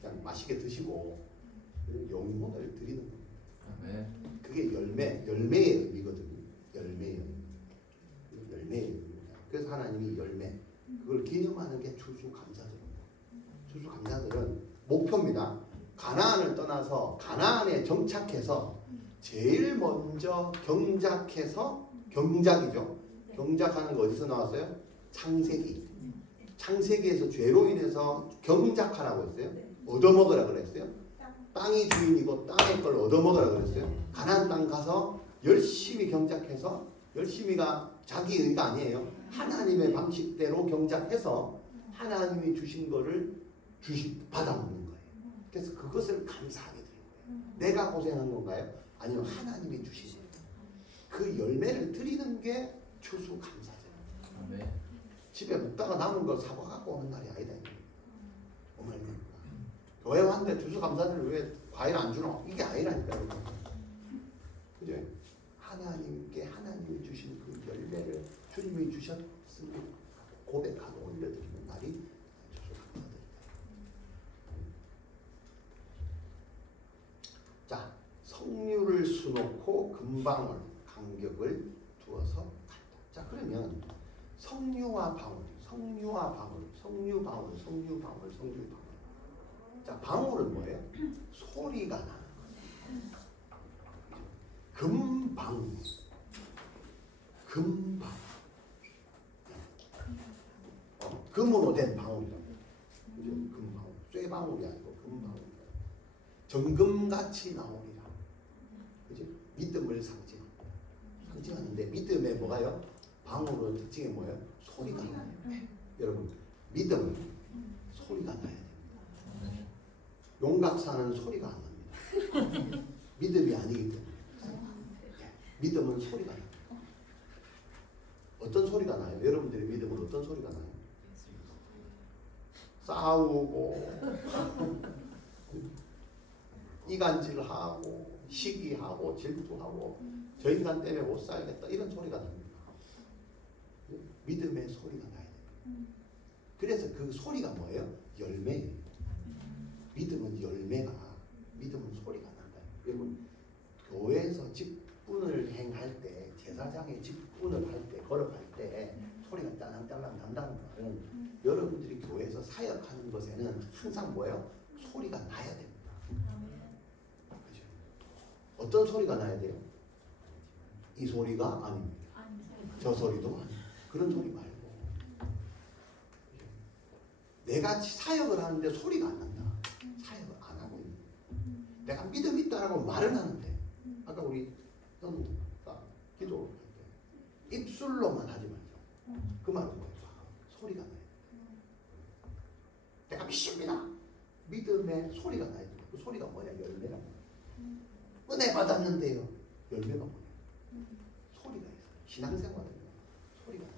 그냥 맛있게 드시고 영혼을 드리는 겁니다. 네. 그게 열매의 의미거든요. 열매의 의미입니다. 그래서 하나님이 열매, 그걸 기념하는 게 추수감사절입니다. 추수감사절은 목표입니다. 가나안을 떠나서 가나안에 정착해서 제일 먼저 경작해서 경작이죠. 경작하는 거 어디서 나왔어요? 창세기. 창세기에서 죄로 인해서 경작하라고 했어요. 얻어먹으라 그랬어요. 땅이 주인이고 땅의 걸 얻어먹으라 그랬어요. 가나안 땅 가서 열심히 경작해서, 열심히가 자기 의가 아니에요. 하나님의 방식대로 경작해서 하나님이 주신 거를 받아먹는 거예요. 그래서 그것을 감사하게 되는 거예요. 내가 고생한 건가요? 아니면 하나님이 주신 거예요. 그 열매를 드리는 게 추수감사제예요. 네. 집에 묵다가 남은 거 사과 갖고 오는 날이 아니다. 어머니 교회 왔는데 추수감사제를 왜 과일 안 주노? 이게 아니라니까. 그죠? 하나님께 하나님이 주신 그 열매를 주님이 주셨음을 고백하고 올려드리는 날이 추수감사제입니다. 자, 성류를 수놓고 금방울 간격을 두어서 간다. 자, 그러면 성류와 방울. 자, 방울은 뭐예요? 소리가 나는 거예요. 금방울. 금으로 된 방울이다. 금방울. 쇠방울이 아니고 금방울. 정금같이 나오리라. 그죠? 믿음을 상징하는데 믿음에 뭐가요? 방울의 특징이 뭐예요? 소리가 나요. 여러분, 믿음은 소리가 나야 됩니다. 용각사는 소리가 안 납니다. 믿음이 아니기 때문에. 믿음은 소리가 나요. 어떤 소리가 나요? 여러분들의 믿음은 어떤 소리가 나요? 싸우고 이간질하고 시기하고 질투하고 저 인간 때문에 못 살겠다 이런 소리가 납니다. 믿음의 소리가 나야 돼요. 그래서 그 소리가 뭐예요? 열매예요. 믿음은 소리가 난다. 여러분, 교회에서 직분을 행할 때, 제사장의 직분을 할 때, 걸어갈 때 소리가 딸랑딸랑 난다는 말은 여러분들이 교회에서 사역하는 것에는 항상 뭐예요? 소리가 나야 됩니다. 그렇죠? 어떤 소리가 나야 돼요? 이 소리가 아닙니다. 저 소리도 아닙니다. 그런 소리 말고 내가 사역을 하는데 소리가 안 난다. 사역을 안 하고 있는 거예요. 내가 믿음 있다라고 말은 하는데 아까 우리 현우가 기도를 할 때 입술로만 하지 말죠. 그 말은 뭐예요? 소리가 나요. 내가 믿습니다. 믿음의 소리가 나야 돼요. 그 소리가 뭐냐? 열매라고. 은혜 받았는데요. 열매가 뭐냐? 소리가 있어요. 신앙생활은 소리가 나요.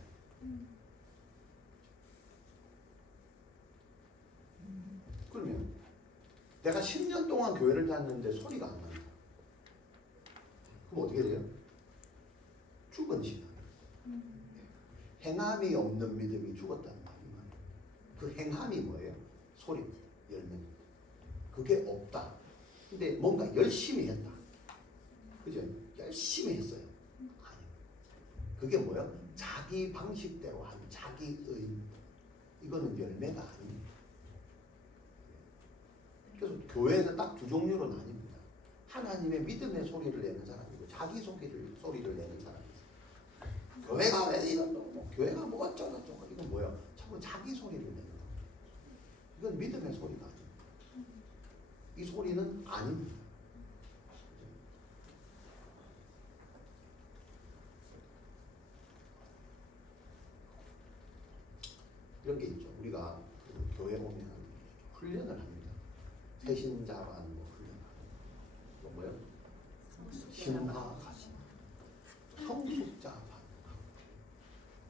그러면 내가 10년 동안 교회를 다녔는데 소리가 안 난다. 그럼 어떻게 돼요? 죽은 신앙. 행함이 없는 믿음이 죽었다는 말이면 그 행함이 뭐예요? 소리입니다. 열매입니다. 그게 없다. 근데 뭔가 열심히 했다. 그죠? 열심히 했어요. 아니요. 그게 뭐예요? 자기 방식대로 한 자기의 이거는 열매가 아닙니다. 그래서 교회에서 딱 두 종류로 나뉩니다. 하나님의 믿음의 소리를 내는 사람이고 자기 소리를 내는 사람이 있어요. 교회가 왜 이런 거, 교회가 뭐 어쩌고저쩌고 이건 뭐예요? 자꾸 자기 소리를 내는 거예요. 이건 믿음의 소리다. 이 소리는 아닙니다. 이런 게 있죠. 우리가 그 교회 오면 훈련을 합니다. 새신자반 뭐 훈련하고 또 뭐요? 신학하시 성숙자반.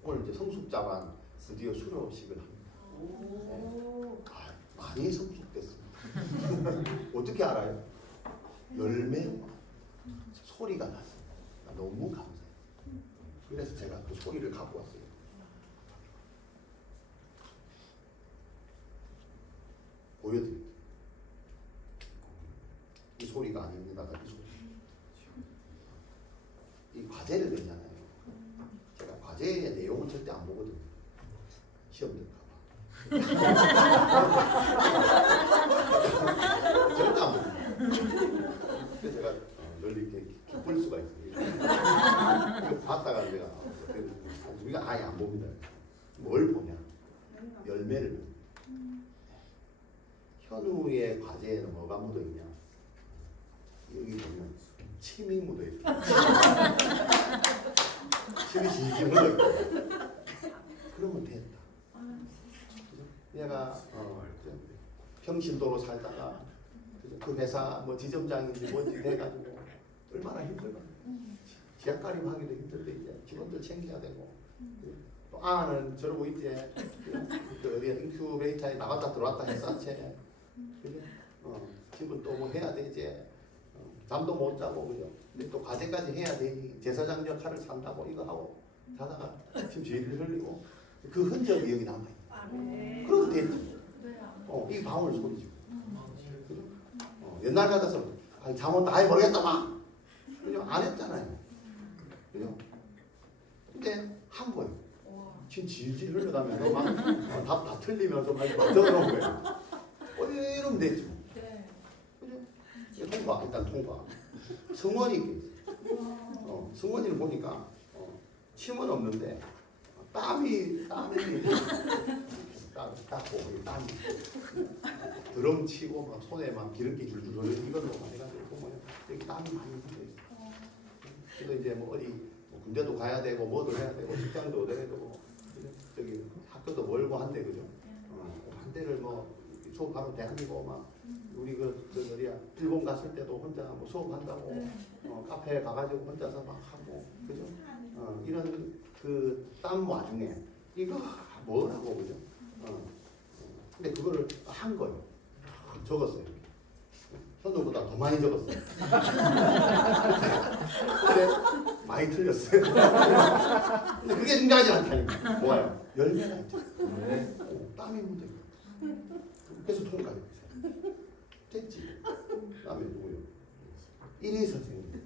오늘 이제 성숙자반 드디어 수료식을 합니다. 네. 많이 성숙됐습니다. 어떻게 알아요? 열매 소리가 났습니다. 너무 감사해요. 그래서 제가 또 소리를 갖고 왔어요. 보여드릴게요. 이 소리가 아닙니다. 이 소리. 이 과제를 내잖아요. 제가 과제의 내용은 절대 안 보거든요. 시험 될까봐. 절대 안 봅니다. 그래서 제가 널리 이렇게 기쁠 수가 있어요. 이거 봤다가 제가 우리가 아예 안 봅니다. 뭘 보냐? 열매를 봅니다. 현우의 과제에는 뭐가 묻어있냐? 여기 보면 침이 묻어있어요. 침이 질질 흘러있고. 그러면 됐다. 얘가 평신도로 살다가 그 회사 뭐 지점장인지 뭔지 돼가지고 얼마나 힘들까. 지약가림 하기도 힘든데 이제 직원들 챙겨야 되고 또 아는 저러고 이제 그 어디 인큐베이터에 나갔다 들어왔다 했었지. 그죠? 집은 또 뭐 해야 되지. 잠도 못 자고 그죠? 근데 또 과제까지 해야 되니 제사장 역할을 산다고 이거 하고 자다가 지금 질질 흘리고 그 흔적이 여기 남아 있는. 그래도 됐지. 이 방울 소리죠. 그죠? 옛날 같아서 잠은 다 해버리겠다 막. 그죠? 안 했잖아요. 그죠? 근데 한 거예요. 지금 질질 흘러가면서 막 답 다 틀리면서 막 더러운 거예요. 이러면 되죠. 그죠? 통과, 일단 통과. 승원이 승원이를 보니까 침은 없는데 땀이 닦고 땀이 드럼 치고 막 손에 막 기름기 줄줄 흘러 이걸로 해가지고 보면 여기 땀이 많이 묻어 있어. 그래서 이제 뭐 어디 뭐 군대도 가야 되고 뭐도 해야 되고 직장도 얻어야 되고 저기 학교도 멀고 한데 그죠? 한 대를 뭐 수업하러 대학이고 막 우리 그 어디야 일본 갔을 때도 혼자 뭐 수업한다고 카페에 가가지고 혼자서 막 하고 그죠? 이런 그 땀 와중에 이거 뭐라고 그죠? 근데 그거를 한 거예요. 적었어요. 현우보다 더 많이 적었어요. 근데 많이 틀렸어요. 근데 그게 중요하지 않다니까. 뭐예요? 열매가 있죠. 땀이 묻어요. 그래서 통과해요. 됐지. 다음에 누구요? 1위 선생님.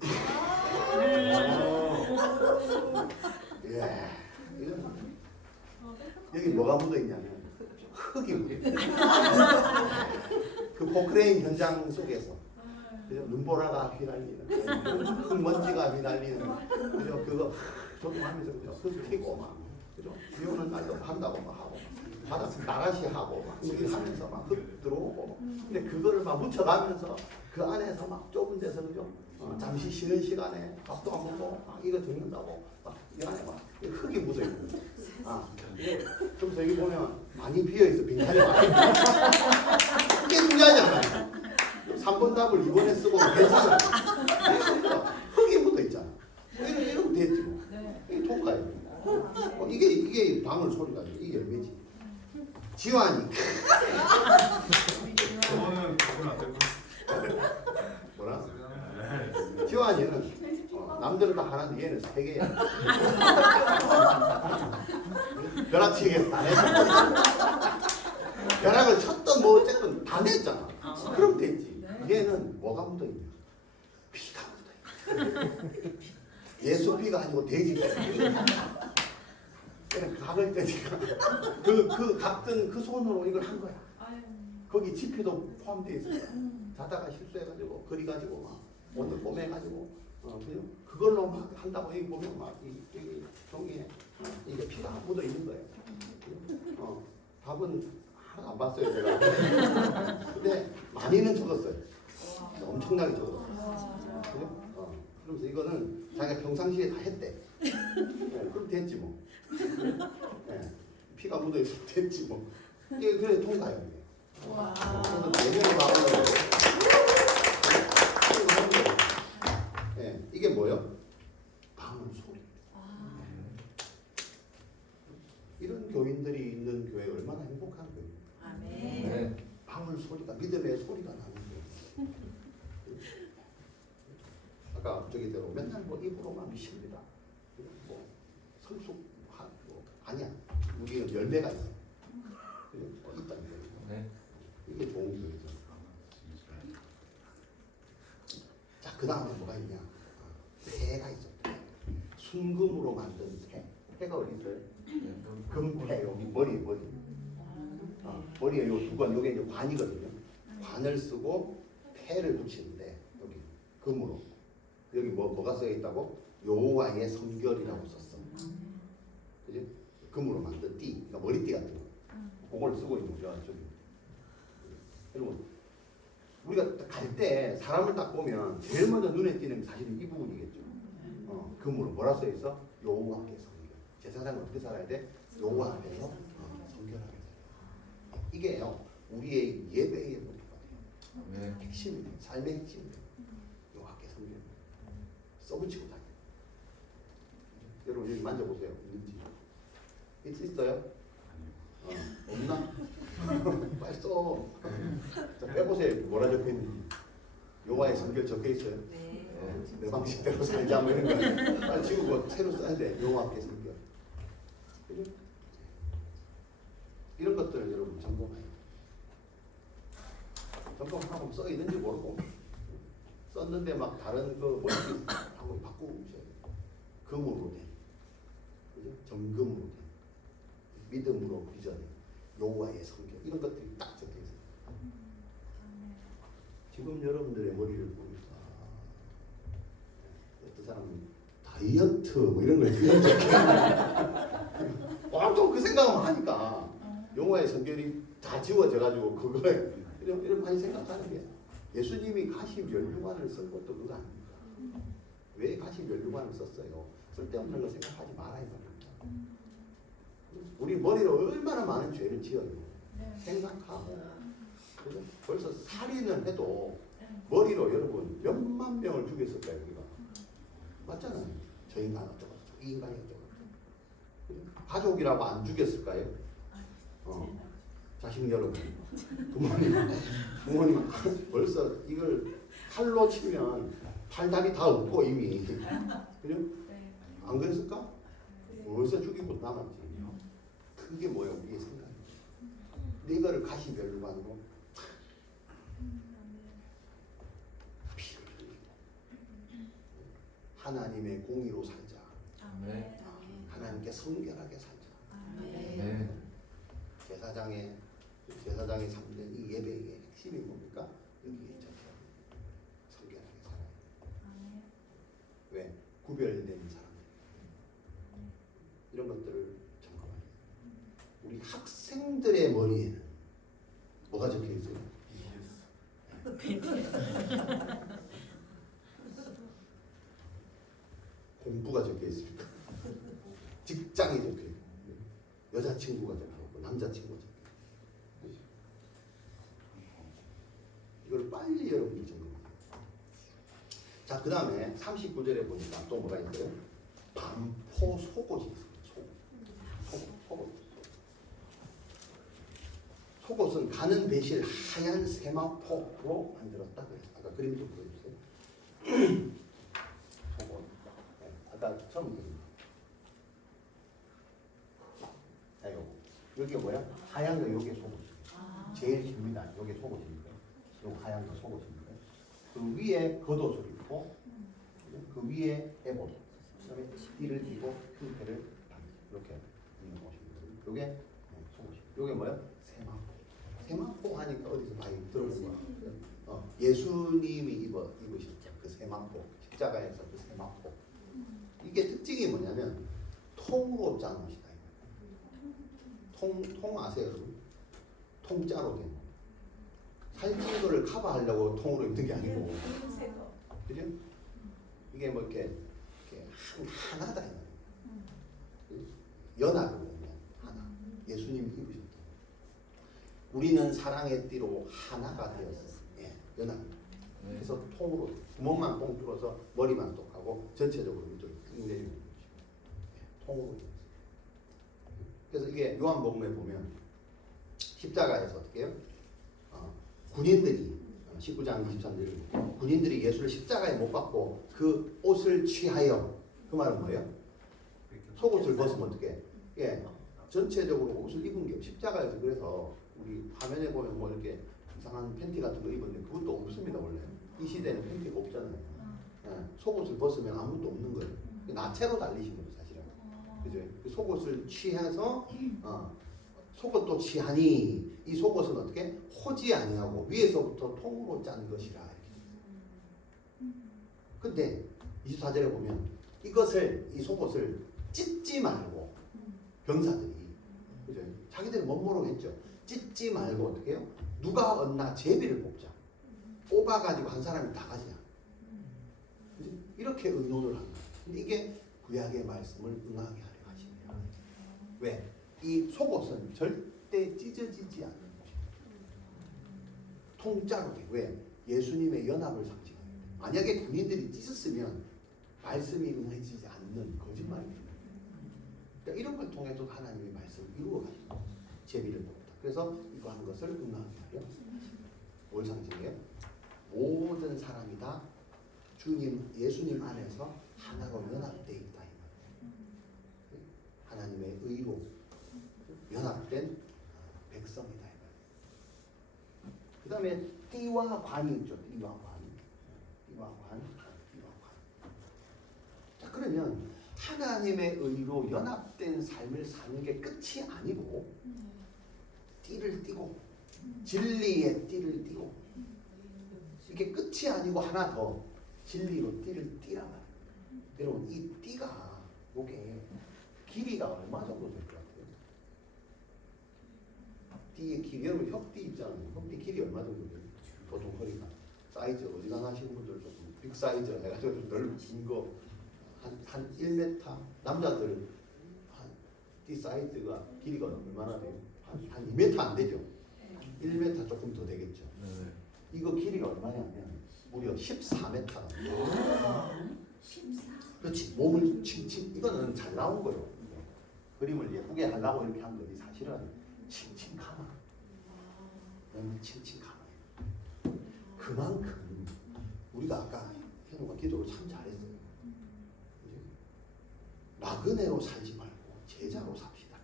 예. 여기 뭐가 묻어있냐면 흙이 묻어있어요. 그 포크레인 현장 속에서 그죠? 눈보라가 휘날리는 흙먼지가 휘날리는 그죠? 그거 조금하면서 그죠? 흙 튀고 막 그죠? 비 오는 날도 한다고 막 하고 바닥 나가시 하고 막 여기 하면서 막 흙 들어오고 근데 그거를 막 묻혀가면서 그 안에서 막 좁은 데서 그죠? 잠시 쉬는 시간에 밥도 안 먹고 막 이거 적는다고 막 이 안에 막 흙이 묻어 있는 거예요. 좀 여기 보면 많이 비어 있어 빈칸이 많이. 이게 중요하지 않아요. 3번 답을 2번에 쓰고 괜찮아. 흙이 묻어 있잖아. 이러면 됐지 뭐. 이게 통과예요. 이게 방울 소리가 이게 열매지. 지환이. 저거는 그건 안 되고. 뭐라? 지환이는 남들은 다 하나인데 얘는 3개야. 벼락치기 안 했어. 벼락을 쳤던 뭐 어쨌든 다 냈잖아. 그럼 됐지. 얘는 뭐가 묻어있냐? 피가 묻어있냐. 예수 피가 아니고 돼지 피가. 얘는 각을 떼니까 그 각든 그 손으로 이걸 한 거야. 거기 지피도 포함되어 있어요. 자다가 실수해가지고 그리가지고 막 오늘 꼬매가지고 그걸로 막 한다고 여기 보면 막 여기 종이에 이게 피가 묻어 있는 거예요. 답은 안 봤어요 제가. 근데 많이는 적었어요. 엄청나게 적었어요. 그죠? 그러면서 이거는 자기가 평상시에 다 했대. 그럼 됐지 뭐. 피가 묻어있으면 됐지 뭐. 이게 그래 통과해요. 이게. 그래서 내년에 나오는 이게 뭐예요? 방울 소리. 이런 교인들이 있는 교회 얼마나 행복한 거예요. 아멘. 방울 소리가 믿음의 소리가 나는 거예요. 아까 저기대로 맨날 뭐 입으로만 미십니다. 뭐 성숙 뭐 아니야. 우리는 열매가 있어. 있다는 거예요. 네. 이게 좋은 교회죠. 자, 그 다음에 뭐가 있냐? 폐가 있어. 순금으로 만든 폐. 폐가 어디 있어요? 금폐 여기 머리. 머리에 요 두 관, 요게 이제 관이거든요. 관을 쓰고 폐를 붙이는데 여기 금으로 여기 뭐가 써 있다고? 여호와의 성결이라고 썼어. 그지? 금으로 만든 띠, 그러니까 머리띠 같은 거. 그걸 쓰고 있는 거죠. 저기. 여러분, 우리가 갈 때 사람을 딱 보면 제일 먼저 눈에 띄는 게 사실은 이 부분이겠죠. 금으로 뭐라 써 있어? 여호와께 성결. 제사장은 어떻게 살아야 돼? 여호와 앞에서 성결하게 살아야 돼. 이게요, 우리의 예배의 목표가 돼요. 네. 핵심이에요. 삶의 핵심이에요. 여호와께 성결. 써붙이고 다녀요. 여러분 여기 만져보세요. 있는지. 있어요? 없나? 빨리 써. 자, 빼보세요. 뭐라 적혀있는지. 여호와의 성결 적혀있어요? 네. 내 방식대로 살자 뭐 이런 거 빨리 지우고 새로 써야 돼. 여호와께 성결. 그죠? 이런 것들을 여러분 점검해요. 점검하고 써 있는지 모르고 썼는데 막 다른 그 뭔지 하고 바꾸셔야 돼요. 금으로 된, 그죠? 정금으로 된, 믿음으로 빚어낸 여호와의 성결, 이런 것들이 딱 적혀 있어요. 지금 여러분들의 머리를 보니까 어떤 사람은 다이어트 뭐 이런 걸 보통 그 생각만 하니까 여호와의 성결이 다 지워져가지고 그거에 이런 많이 생각하는 게 예수님이 가시 면류관을 쓴 것도 그거 아닙니까? 왜 가시 면류관을 썼어요? 쓸데없는 거 생각하지 말아야 됩니다. 우리 머리로 얼마나 많은 죄를 지어요. 생각하고 그죠? 벌써 살인을 해도 머리로 여러분 몇만 명을 죽였을 거예요. 우리가 맞잖아요. 저 인간 어쩌고 이 인간이 어쩌고 그죠? 가족이라고 안 죽였을까요? 자식 여러분, 부모님 벌써 이걸 칼로 치면 팔다리 다 없고 이미 그죠? 안 그랬을까? 벌써 죽이고 남았지. 그게 뭐야 우리의 생각이지. 근데 이거를 가시면류관으로 피를 흘리고 하나님의 공의로 살자. 네. 하나님께 성결하게 살자. 네. 제사장의 삶는 이 예배의 핵심이 뭡니까? 여기에 적혀 성결하게 살아야 돼. 왜? 구별된 사람들. 이런 것들을 점검해야 돼. 우리 학생들의 머리에는 뭐가 적혀 있어요? 공부가 적혀 있습니까? 직장이 적혀 있고 여자친구가 적혀 있고 남자친구가 적혀 있고 이걸 빨리 여러분이 점검해요. 자, 그 다음에 39절에 보니까 또 뭐가 있어요? 반포 속옷이 있어요. 속옷은 가는 배실 하얀 세마포로 만들었다 그랬어요. 아까 그림 좀 보여주세요. 속옷. 네, 아까 처음 그림. 여기 뭐야? 하얀 거 요게 속옷. 제일 깁니다. 요게 속옷입니다. 요 하얀 거 속옷입니다. 그 위에 겉옷을 입고 그 위에 에봇. 그다음에 띠를 띠고 흉패를 이렇게 입는 옷입니다. 요게 속옷입니다. 요게 뭐야? 세마포. 세마포 하니까 어디서 많이 들어본 거야. 예수님이 입으셨죠. 그 세마포. 십자가에서 그 세마포. 이게 특징이 뭐냐면 통으로 짠 옷이다. 통 아세요, 여러분? 통짜로 된 살찐 거를 커버하려고 통으로 입는 게 아니고, 그죠? 이게 뭐 이렇게 하나다 이 말이에요. 연합이거든요. 하나. 예수님이 입으셨다. 우리는 사랑의 띠로 하나가 되었어요. 예, 연합. 그래서 통으로 구멍만 뻥 뚫어서 머리만 똑하고 전체적으로 밑으로 쭉 내리는 거죠. 예, 통으로. 그래서 이게 요한복음에 보면 십자가에서 어떻게 해요? 군인들이 19장 23절 군인들이 예수를 십자가에 못 박고 그 옷을 취하여, 그 말은 뭐예요? 속옷을 벗으면 어떻게? 예, 전체적으로 옷을 입은 게 십자가에서. 그래서 우리 화면에 보면 뭐 이렇게 이상한 팬티 같은 거 입었는데 그것도 없습니다. 원래 이 시대는 팬티가 없잖아요. 예, 속옷을 벗으면 아무것도 없는 거예요. 나체로 달리신 거죠 사실은. 그죠? 그 속옷을 취해서 속옷도 취하니 이 속옷은 어떻게? 호지 아니하고 위에서부터 통으로 짠 것이라. 근데 24절에 보면 이 속옷을 찢지 말고 병사들이, 그죠? 자기들이 못 모르겠죠. 찢지 말고 어떻게 해요? 누가 얻나 제비를 뽑자. 뽑아가지고 한 사람이 다 가지냐. 그죠? 이렇게 의논을 합니다. 근데 이게 구약의 말씀을 응하게 하려 하십니다. 왜? 이 속옷은 절대 찢어지지 않는 것이에요. 통짜로 돼. 왜? 예수님의 연합을 상징합니다. 만약에 군인들이 찢었으면 말씀이 응해지지 않는 거짓말입니다. 그러니까 이런 걸 통해서 하나님의 말씀을 이루어가지고 제비를 뽑다. 그래서 이거 하는 것을 응하게 하려 하십니다. 뭘 상징해요? 모든 사람이 다 예수님 안에서 하나로 연합되어 있다. 하나님의 의로 연합된 백성이다. 그 다음에 띠와 관이 있죠. 띠와 관. 자, 그러면 하나님의 의로 연합된 삶을 사는 게 끝이 아니고 띠를 띠고 진리의 띠를 띠고, 이게 끝이 아니고 하나 더 진리로 띠를 띠란 말이에요. 여러분 이 띠가 요게 길이가 얼마 정도 될 것 같아요? 띠의 길이, 여러분 혁띠 있잖아요. 혁띠 길이 얼마 정도 돼요? 보통 허리가 사이즈 어지간하시는 분들 조금 빅 사이즈 해가지고 좀 넓은 거 한 1m, 남자들 띠 사이즈가 길이가 얼마나 돼요? 한 2m 안 되죠? 1m 조금 더 되겠죠? 이거 길이가 얼마냐면 무려 14m다. 그렇지. 몸을 칭칭, 이거는 잘 나온 거예요. 그림을 예쁘게 하려고 이렇게 한 거지 사실은 칭칭 가마. 너무 칭칭 가마. 그만큼 우리가 아까 현우가 기도를 참 잘했어요. 나그네로 살지 말고 제자로 삽시다.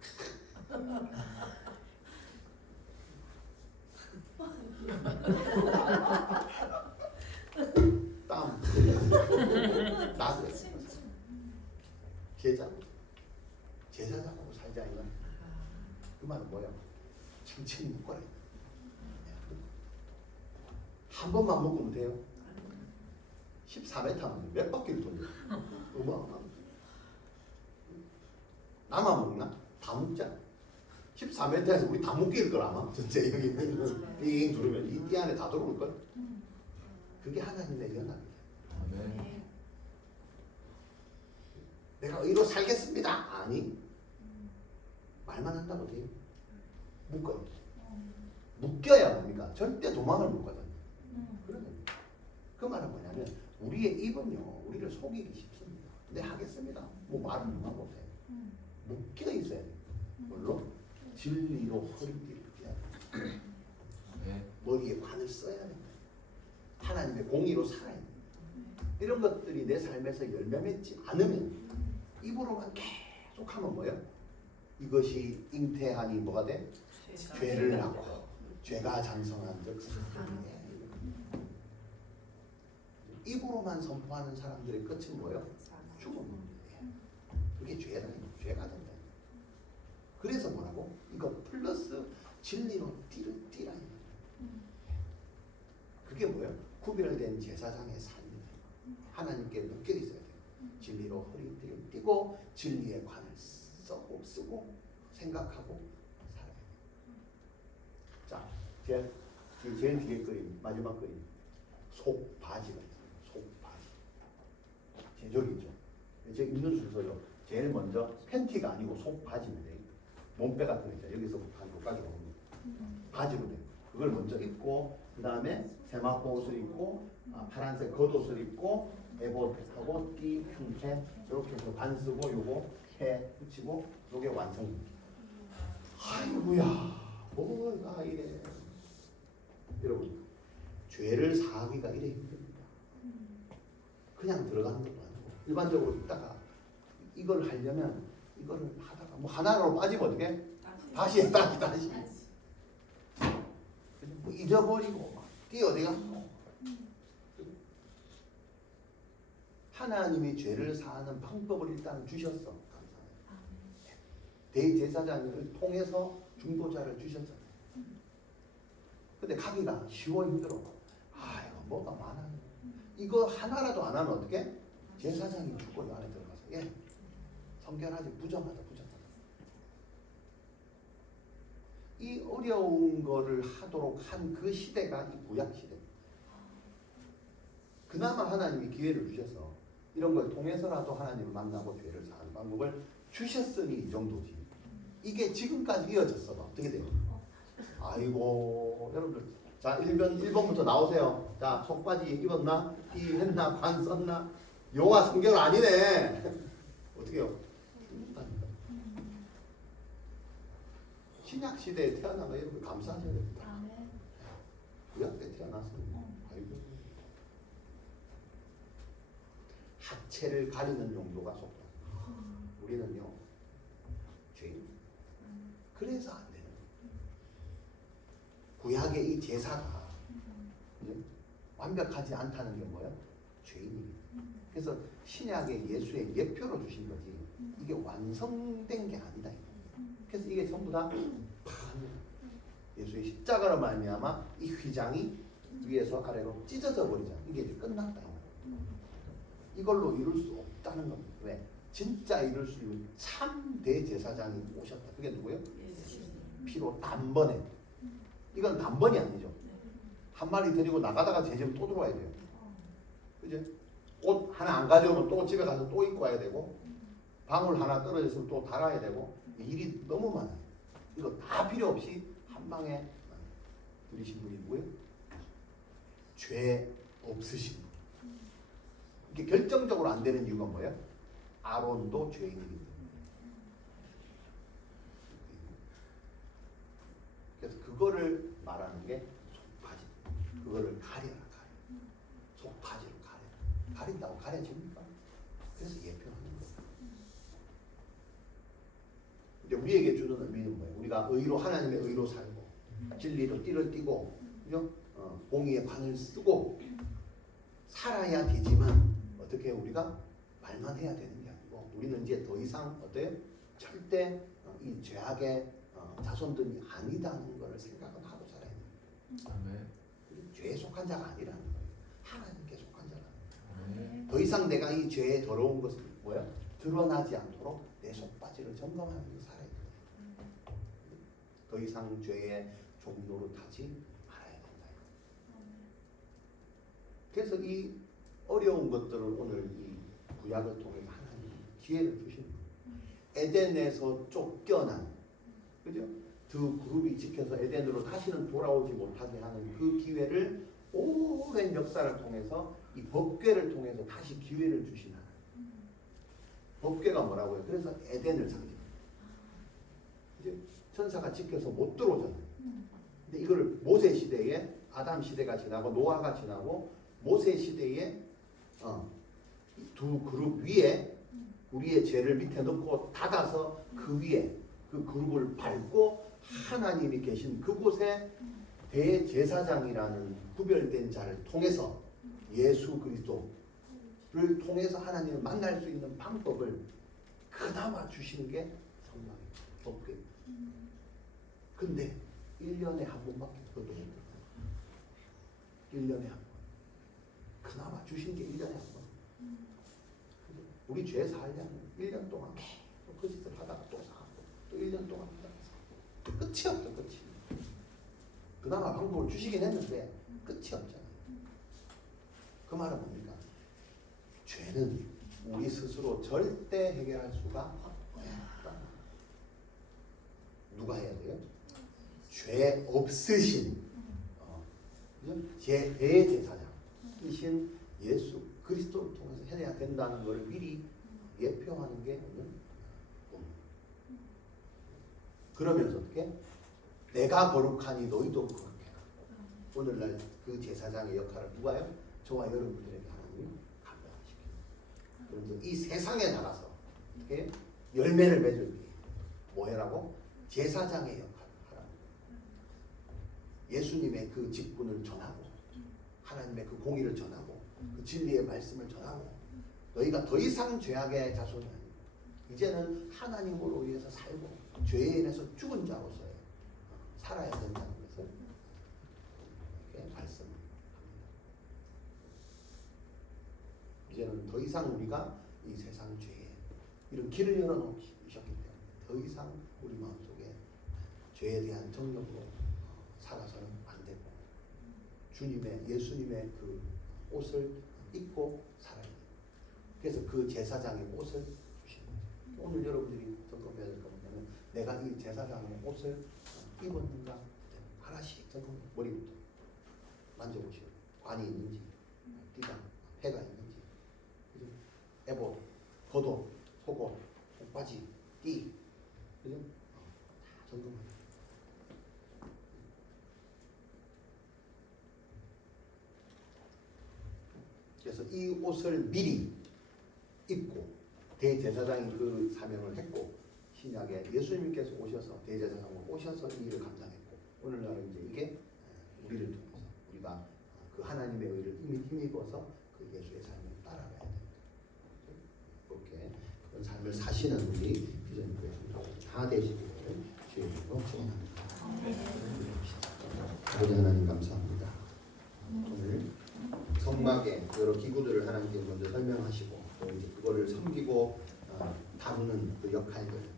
땀 나그네 제자 잡고 살자 이거. 그 말은 뭐야? 칭칭 묶어라. 한 번만 먹으면 돼요. 14m면 몇 바퀴를 돌려? 어마어마한. 나만 먹나? 다 먹자. 14m에서 우리 다 묶일 걸 아마. 전체 여기 띵 누르면 이 띠 안에 다 들어올 걸. 그게 하나님의 연합이에요. 아멘. 내가 의로 살겠습니다. 아니. 말만 한다고 돼요. 묶어요. 묶여야 뭡니까? 절대 도망을 못 가잖아요. 그러면 그 말은 뭐냐면 우리의 입은요, 우리를 속이기 쉽습니다. 근데 하겠습니다. 뭐 말은 누가 못해. 묶여 있어야 돼요. 물론 진리로 허리띠를 띠야 돼요. 머리에 관을 써야 돼요. 하나님의 공의로 살아야 돼요. 이런 것들이 내 삶에서 열매 맺지 않으면 입으로만 계속 하면 뭐예요? 이것이 잉태하니 뭐가 돼? 죄를 낳고 죄가 장성한 즉 사망이야. 입으로만 선포하는 사람들의 끝은 뭐예요? 죽음. 그게 죄다. 죄가 된다. 그래서 뭐라고? 이거 플러스 진리로 띠라. 그게 뭐예요? 구별된 제사장의 삶이다. 하나님께 묶여 있어야 돼요. 진리로 허리띠를 띠고 진리의 관을 쓰고 생각하고 살아야 돼요. 자, 제일 뒤에 그림, 마지막 그림. 속바지가 있어요. 속바지. 제적이죠. 제 입는 순서요. 제일 먼저 팬티가 아니고 속바지입니다. 몸빼 같은 거 있죠. 여기서부터 한 여기까지 나옵니다. 바지로 돼. 그걸 먼저 입고 그 다음에 세마포 옷을 입고 파란색 겉옷을 입고 에봇하고 띠, 흉태 이렇게 해서 반 쓰고 요거 해 붙이고 요게 완성입니다. 아이고야 뭐가 이래. 여러분 죄를 사하기가 이래 힘듭니다. 그냥 들어가는 것도 아니고 일반적으로 있다가 이걸 하려면 이거를 하다가 뭐 하나로 빠지면 어떻게? 다시 뭐 잊어버리고 막 뛰어내가고. 하나님이 죄를 사하는 방법을 일단 주셨어. 감사해요. 대제사장을 통해서 중보자를 주셨잖아요. 근데 가기가 쉬워 힘들어. 이거 뭐가 많아. 이거 하나라도 안 하면 어떻게? 제사장이 죽고 이 안에 들어가서 성결하지 부정하다. 이 어려운 거를 하도록 한 그 시대가 이 구약 시대. 그나마 하나님이 기회를 주셔서 이런 걸 통해서라도 하나님을 만나고 죄를 사하는 방법을 주셨으니 이 정도지. 이게 지금까지 이어졌어. 어떻게 돼요? 아이고 여러분들 자 1번부터 나오세요. 자 속바지 입었나? 띠 했나? 관 썼나? 요가 성결 아니네. 어떻게 해요? 신약 시대에 태어난 거 여러분 감사하셔야 됩니다. 구약 때 태어났습니다. 아이고. 하체를 가리는 정도가 속다. 우리는요 죄인. 그래서 안 되는 거예요. 구약의 이 제사가 완벽하지 않다는 게 뭐예요? 죄인이에요. 그래서 신약의 예수의 예표로 주신 거지 이게 완성된 게 아니다. 그래서 이게 전부 다 예수의 십자가로 말미암아 이 휘장이 위에서 아래로 찢어져 버리잖아. 이게 이제 끝났다. 이걸로 이룰 수 없다는 겁니다. 왜? 진짜 이룰 수 있는 참 대제사장이 오셨다. 그게 누구예요? 피로 단번에. 이건 단번이 아니죠. 한 마리 데리고 나가다가 제지면 또 들어와야 돼요. 그죠? 옷 하나 안 가져오면 또 집에 가서 또 입고 와야 되고 방울 하나 떨어졌으면 또 달아야 되고 일이 너무 많아요. 이거 다 필요 없이 한 방에 들이신 분이 누구예요? 죄 없으신 분. 이게 결정적으로 안 되는 이유가 뭐예요? 아론도 죄인이기 때문에. 그래서 그거를 말하는 게 속바지. 그거를 가려라. 속바지로 가려. 가린다고 가려집니까? 그래서 예표하는 거예요. 이제 우리에게 주는 의미는 뭐예요? 우리가 의로 하나님의 의로 살고 진리로 띠를 띠고 그죠? 공의의 관을 쓰고 살아야 되지만 어떻게 우리가 말만 해야 되는 게 아니고 우리는 이제 더 이상 어때요? 절대 이 죄악의 자손들이 아니다는 것을 생각은 하고 살아야 돼요. 아멘. 죄에 속한 자가 아니라는 거예요. 하나님께 속한 자라는 거예요. 더 이상 내가 이 죄에 더러운 것을 뭐야? 드러나지 않도록 내 속바지를 점검하면서 살아야 돼요. 더 이상 죄의 종로로 타지 말아야 된다. 그래서 이 어려운 것들을 오늘 이 구약을 통해 하나님이 기회를 주시는 거예요. 에덴에서 쫓겨난 그죠? 두 그룹이 지켜서 에덴으로 다시는 돌아오지 못하게 하는 그 기회를 오랜 역사를 통해서 이 법궤를 통해서 다시 기회를 주신 하나님. 법궤가 뭐라고요? 그래서 에덴을 상징해요. 이제 천사가 지켜서 못 들어오잖아요. 근데 이걸 모세 시대에 아담 시대가 지나고 노아가 지나고 모세 시대에 두 그룹 위에 우리의 죄를 밑에 넣고 닫아서 그 위에 그 그룹을 밟고 하나님이 계신 그곳에 대제사장이라는 구별된 자를 통해서 예수 그리스도를 통해서 하나님을 만날 수 있는 방법을 그나마 주시는 게 성령이에요. 법궤. 근데 1년에 한 번밖에 그것도 못 들어요. 1년에 한 번. 그나마 주신 게 1년에 한 번. 우리 죄 살려면 1년 동안 계속 그 짓을 하다가 또 사고 또 1년 동안 하다가 사고 끝이 없어. 끝이. 그나마 방법을 주시긴 했는데 끝이 없잖아요. 그 말은 뭡니까? 죄는 우리 스스로 절대 해결할 수가 없다. 누가 해야 돼요? 죄 없으신 대제사장이신 예수 그리스도를 통해서 해내야 된다는 걸 미리 예표하는 게 오늘 봅니다. 그러면서 어떻게? 내가 거룩하니 너희도 거룩해라. 오늘날 그 제사장의 역할을 누가요? 저와 여러분들에게 하나님이 감당하시킵니다. 그래서 이 세상에 나가서 어떻게 열매를 맺을 위해 뭐 해라고? 제사장의 역할을 하라고. 예수님의 그 직분을 전하고 하나님의 그 공의를 전하고 그 진리의 말씀을 전하고 너희가 더 이상 죄악의 자손이 아니고 이제는 하나님으로 위해서 살고 죄에 인해서 죽은 자로서의 살아야 된다는 것을 이렇게 말씀합니다. 이제는 더 이상 우리가 이 세상 죄에 이런 길을 열어놓으셨기 때문에 더 이상 우리 마음속에 죄에 대한 정욕으로 살아서는 안 되고 예수님의 그 옷을 입고 살아야 돼요. 그래서 그 제사장의 옷을 주시는 거예요. 오늘 여러분들이 점검해야 될 거 뭐냐면 내가 이 제사장의 옷을 입었는가 하나씩 점검 머리부터 만져보시고 관이 있는지 띠가 해가 있는지 그죠? 에봇, 겉옷, 속옷, 옷바지, 띠 그죠? 다 점검해요. 그래서 이 옷을 미리 입고 대제사장이 그 사명을 했고 신약에 예수님께서 오셔서 대제사장으로 오셔서 이 일을 감당했고 오늘날은 이제 이게 우리를 통해서 우리가 그 하나님의 의를 힘입어서 그 예수의 삶을 따라가야 됩니다. 그렇게 그런 삶을 사시는 우리 비전교회 다 되시기를 주의 이름으로 축원합니다. 아버지 하나님 감사합니다. 오늘 성막의 여러 기구들을 하나님께 먼저 설명하시고 또 이제 그거를 섬기고 다루는 그 역할들